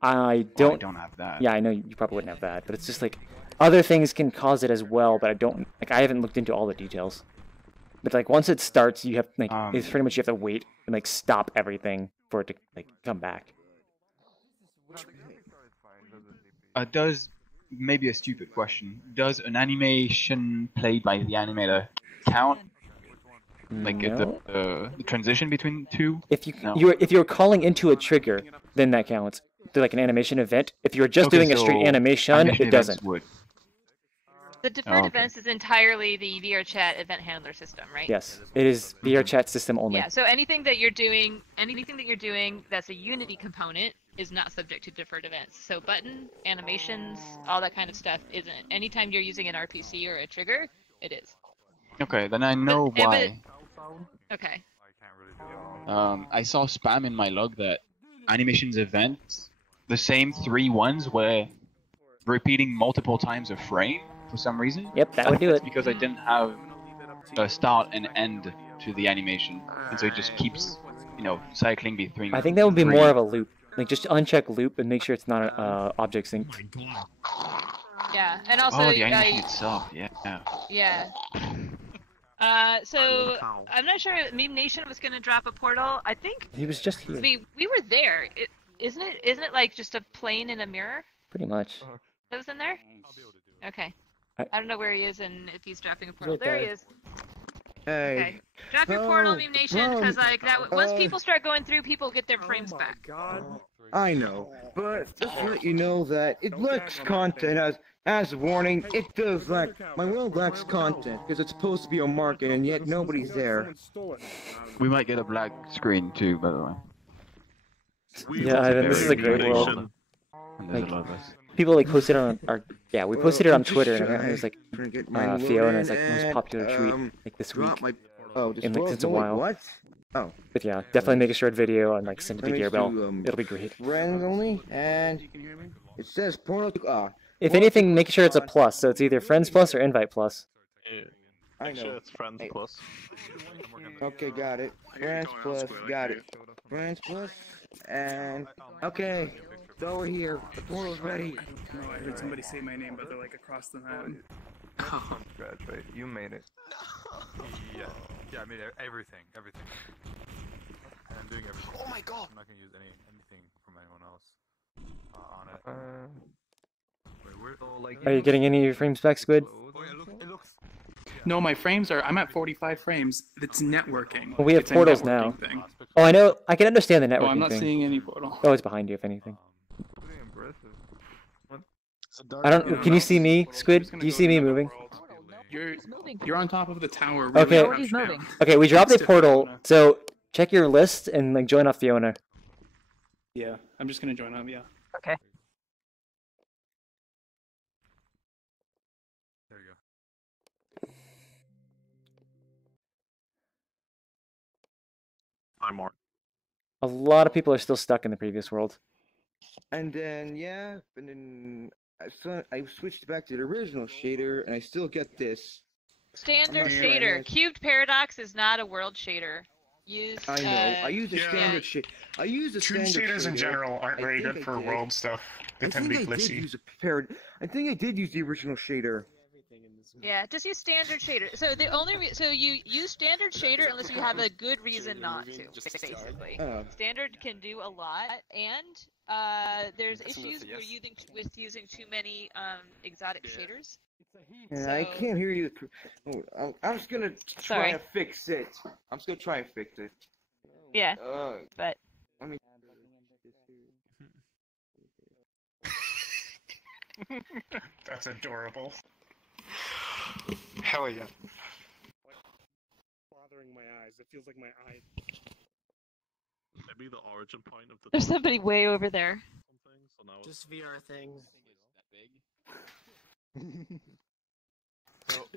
I don't have that. Yeah, I know you probably wouldn't have that, but it's just like other things can cause it as well. But I haven't looked into all the details. But like once it starts, you have it's pretty much you have to wait and like stop everything for it to like come back. Does maybe a stupid question? Does an animation played by the animator count? Like No. the transition between two? If you No. if you're calling into a trigger, then that counts. They're like an animation event. If you're just Okay, doing a straight so animation, animation it events doesn't. would. The deferred events is entirely the VRChat event handler system, right? Yes, it is VRChat system only. Yeah. So anything that you're doing that's a Unity component is not subject to deferred events. So button, animations, all that kind of stuff isn't. Anytime you're using an RPC or a trigger, it is. Okay, then I know why. Okay. I saw spam in my log that animations event, the same 3 ones were repeating multiple times a frame for some reason. Yep, that would do That's it. because I didn't have a start and end to the animation, and so it just keeps, cycling between. I think that would be more of a loop. Like, just uncheck loop and make sure it's not an object sync. Yeah, and also Oh, the animation itself, yeah. Yeah. So I'm not sure Meme Nation was gonna drop a portal. I think He was just here. we were there. Isn't it like just a plane and a mirror Pretty much. that was in there? Okay. I don't know where he is and if he's dropping a portal. Right There he there. is. Hey. Okay. Drop your portal, Meme Nation, because like that. Once people start going through, people get their frames back. I know, but just to let you know that it lacks content. As a warning, it does lack. My world lacks content because it's supposed to be a market, and yet nobody's there. We might get a black screen too, by the way. Yeah, Ivan, this is a great world. And there's Like, a lot of us. people like posted on our we posted it on Twitter, and apparently it was like Fiona is like most popular tweet like this week in like since a while. What? Oh. But yeah, definitely make a short video and like send it to Gearbell. It'll be great. Friends only, and it says portal. If anything, make sure it's a plus, so it's either friends plus or invite plus. I know. It's friends plus. Okay, got it. Friends plus, got it. Friends plus, and okay, so we're here. The portal's ready. I heard somebody say my name, but they're like across the map. Graduate, you made it. Yeah, I made everything. And I'm doing everything. Oh my god! I'm not gonna use anything from anyone else on it. Are you getting any of your frames back, Squid? No, my frames are. I'm at 45 frames. It's networking. Well, we have It's a portals networking now. thing. Oh, I know. I can understand the networking Oh, I'm not thing. seeing any portal. Oh, it's behind you, if anything. I don't. Can you see me, Squid? Do you see me moving? You're on top of the tower. Okay. Really crouched down. Okay, we dropped a portal, so check your list and like join off Fiona. Yeah, I'm just gonna join up. Yeah. Okay. There you go. I'm Mark. A lot of people are still stuck in the previous world. And then and then I switched back to the original shader, and I still get this. Standard Yeah. shader. Cubed Paradox is not a world shader. Use. I know. I use a standard shader. I use a Cube standard shaders in shader. general aren't I very think good I for did. world stuff. They I tend to be think I did glitchy. use a I think I did use the original shader. Yeah, just use standard shader. So the only so you use standard shader unless you have a good reason not to. Basically, standard can do a lot, and there's issues with using too many exotic shaders. Yeah, I can't hear you. I'm just gonna try and fix it. I'm just gonna try and fix it. Yeah, but. Let me... That's adorable. Hell yeah. Bothering my eyes. It feels like my eye. Maybe the origin point of the. There's somebody way over there. Just VR things. So,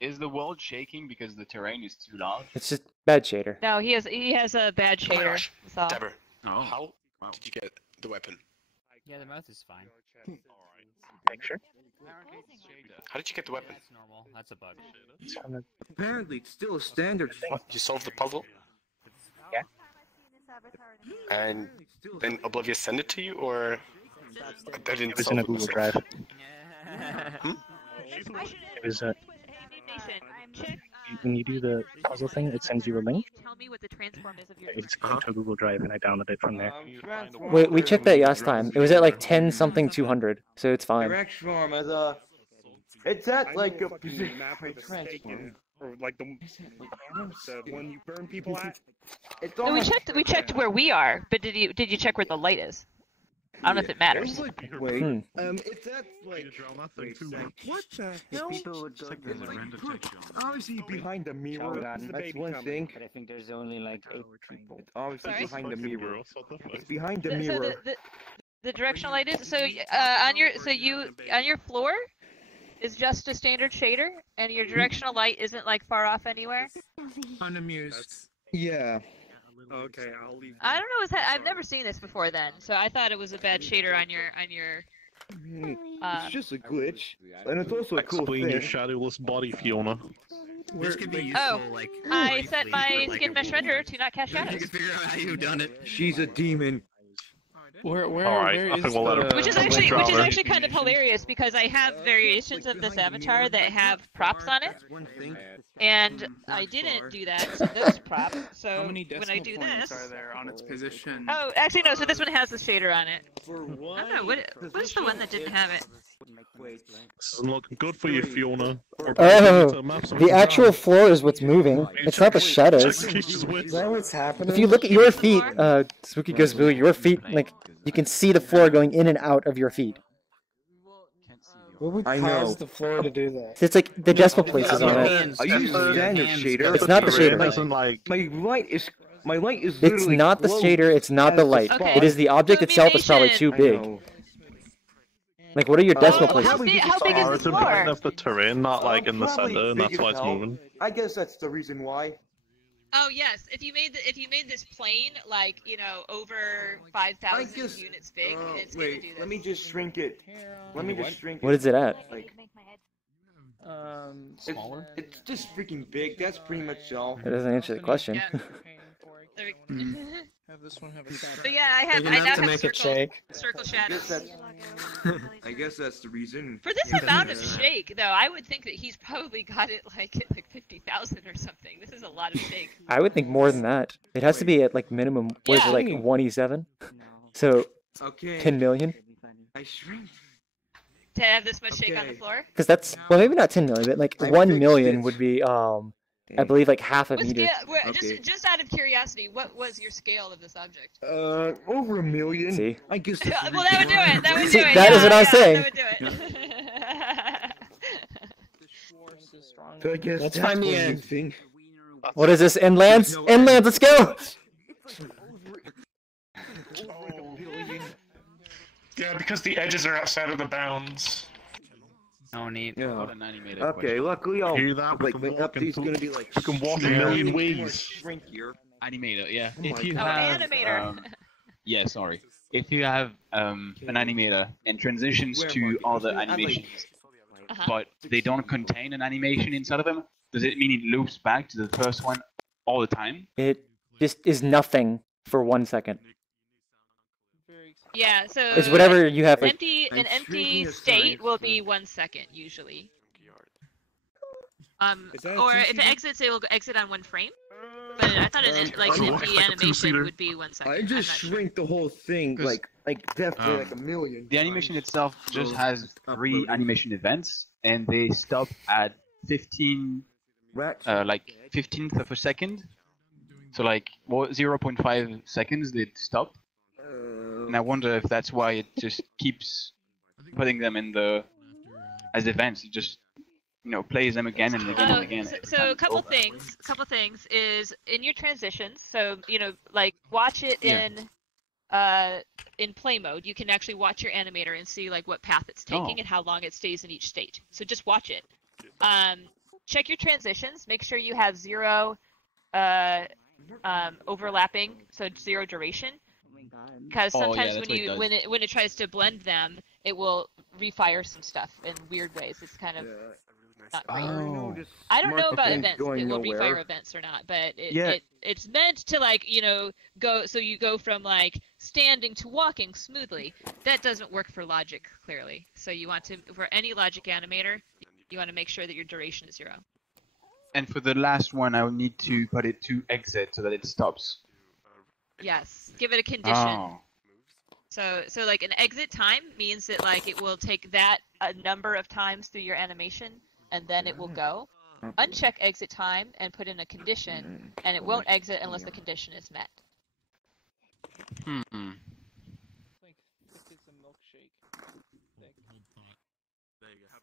is the world shaking because the terrain is too large? It's just bad shader. No, he has a bad Oh my shader. gosh, That's all. Deborah, how did you get the weapon? Yeah, the mouth is fine. Make sure. How did you get the weapon? That's normal. That's a bug. Apparently, it's still a standard. What? You solved the puzzle? Yeah. And then Oblivious sent it to you, or I didn't It was solve in a it Google myself. Drive. Hmm? It was when you do the puzzle thing, it sends you a link. Tell me what the transform is of your. It's into a Google Drive, and I downloaded it from there. We checked that last time. It was at like 10 something 200, so it's fine. Direct form as a. It's at like a transform. Or like the one you burn people at. It's No, we checked where we are, but did you check where the light is? I don't know if it matters. Wait. Hmm. It's at like. What the hell? Obviously behind the mirror. That's one thing. But I think there's only like 8 people. It's obviously Sorry? behind the mirror. It's behind the So mirror. the directional light is on your floor is just a standard shader, and your directional light isn't like far off anywhere. Unamused. Yeah. Okay, I'll leave. I don't know. I've never seen this before then, so I thought it was a bad shader on your It's just a glitch, and it's also a cool Explain thing. your shadowless body, Fiona. This could be useful, Oh, like. I set briefly, my for, like, skin a mesh week. renderer to not cast You shadows. can figure out how you've done it. She's a demon. Where Alright, where I is think we'll let the... him- Which is actually kind of hilarious because I have variations of this avatar that have props on it, and I didn't do that to this prop. So How many when I decimal do points this, are there on its position? oh, actually no. So this one has the shader on it. I don't know what's the one that didn't have it. This isn't looking good for you, Fiona. Oh, the actual floor is what's moving. It's not the shadows. Is that what's happening? If you look at your feet, Spooky Ghost Blue, your feet, like, you can see the floor going in and out of your feet. What would I cause know. the floor to do that? It's like the decimal places on it. I use the standard shader. It's not the shader. My light is It's literally not the close shader, it's not the as light. Okay. It is the object itself is probably too I big. know. Like, what are your decimal How places? big is the It's in floor? of the terrain, not like in the Probably center, and big that's as why it's hell. moving. I guess that's the reason why. Oh yes, if you made this plane like over 5,000 units big, it's gonna do Wait, this. let me just shrink it. Let me just shrink it. What is it at? Like, Smaller? it's just freaking big. That's pretty much all. That doesn't answer the question. Have this one have a shadow. But yeah, I Big now enough to have make it circle shake. shadows. I guess that's the reason. For this amount of shake, though, I would think that he's probably got it like at 50,000 or something. This is a lot of shake. I would think more than that. It has to be at, like, minimum, what is it, like, 1E7? So, Okay. 10 million? I shrink. To have this much shake on the floor. Because that's, well, maybe not 10 million, but, like, I 1 fixed million it. would be, I believe, like, half a meter. Just out of curiosity, what was your scale of this object? Over a million. See? I guess. Well, that would do it. That would See, do it. that is what I'm saying. That would do it. So I guess Let's that's find the what you end. think. What is this? Inlands? Inlands, let's go! Yeah, because the edges are outside of the bounds. No need. Yeah. What an animated Okay, question. luckily I'll Hear that? like We my can walk update's in gonna be like. We can walk a million ways. Shrinkier. Animator, yeah. Oh If my you God. have, animator. yeah, sorry. If you have an animator and transitions to other animations, but they don't contain an animation inside of them, does it mean it loops back to the first one all the time? It just is nothing for 1 second. Yeah, so It's whatever you have, like... an empty state will be 1 second usually. Or if it exits, it will exit on 1 frame. But I thought an empty animation would be 1 second. I just shrink the whole thing, like definitely like a million. The animation itself just has 3 animation events, and they stop at 15, like 15th of a second. So like 0.5 seconds they stop. And I wonder if that's why it just keeps putting them in the as events. It just plays them again and again and again. So a couple things is in your transitions. So like watch it in play mode. You can actually watch your animator and see like what path it's taking and how long it stays in each state. So just watch it. Check your transitions. Make sure you have 0 overlapping, so 0 duration. Because sometimes when it tries to blend them, it will refire some stuff in weird ways. It's kind of not great. I don't know about events. It will refire events or not, but it's meant to like go. So you go from like standing to walking smoothly. That doesn't work for logic clearly. So you want to for any logic animator, you want to make sure that your duration is 0. And for the last one, I will need to put it to exit so that it stops. Yes, give it a condition. So like an exit time means that like it will take that a number of times through your animation and then it will go. Uncheck exit time and put in a condition and it won't exit unless the condition is met.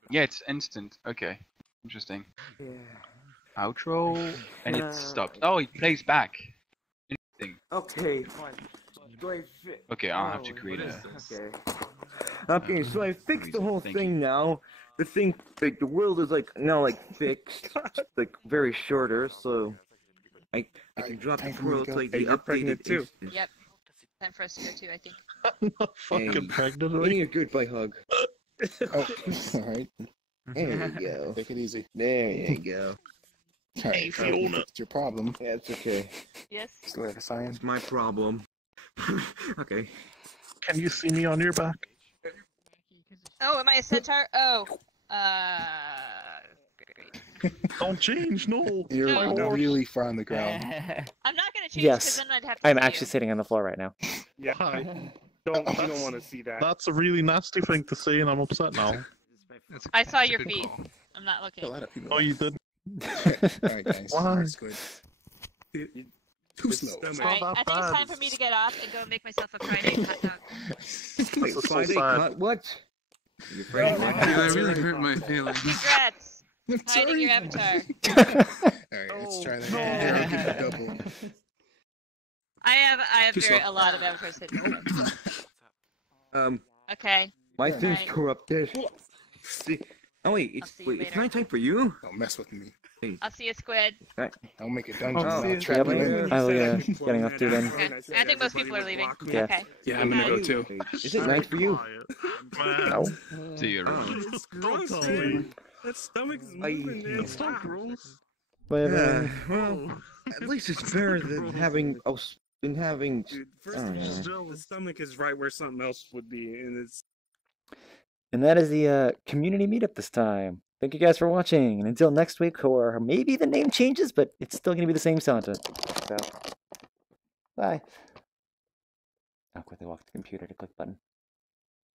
Yeah, it's instant. Okay, interesting. Outro and it stopped. Oh, it plays back. Interesting. Okay, fine. Do I Okay, I'll have to create a. Okay, so I fixed the whole thing now. The thing, like, the world is like now like fixed, like very shorter. So I can drop the time for me to portal go. to like Hey, the you're pregnant updated too. instance. Yep. Time for us to go too, I think. I'm not fucking Hey, pregnant. I need a goodbye hug. Oh, all right. There you go. Take it easy. There you go. All right, Fiona. it's your problem. Yeah, it's okay. Yes. Still have a sign. It's my problem. Okay. Can you see me on your back? Oh, am I a centaur? Oh. Great. Don't change, no. You're No. really far on the ground. I'm not gonna change because Yes, then I'd have to I'm see actually you. sitting on the floor right now. Yeah. Hi. You don't want to see that. That's a really nasty thing to say, and I'm upset now. I saw your feet. I'm not looking. A lot of people. Oh, you did? Alright, guys. Why? That's good. Too slow. Alright, I think it's time for me to get off and go make myself a Friday hot dog. Wait, so Friday sad. cut? What? You Dude, that really hurt my feelings. Congrats! Hiding your avatar. Alright, let's try that. Here, I'll give you double. I have Too slow. a lot of avatars hidden. Okay. My thing's Alright. corrupted. See. Oh wait, I'll it's see you wait, it's later. night time for you. Don't mess with me. Hey. I'll see you, Squid. I'll make a dungeon. Oh, I'll trap you in. Oh yeah, getting off too then. Okay. I think most people are leaving. Yeah. Okay. Yeah, I'm gonna go too. Is it night for you? No. See you around. It's gross, dude. That stomach is moving, man. It's not gross. But Well, at least it's better than having Dude, I first don't of know. all, the stomach is right where something else would be, and it's And that is the community meetup this time. Thank you guys for watching, and until next week, or maybe the name changes, but it's still going to be the same content. So, bye. I'll quickly walk to the computer to click button.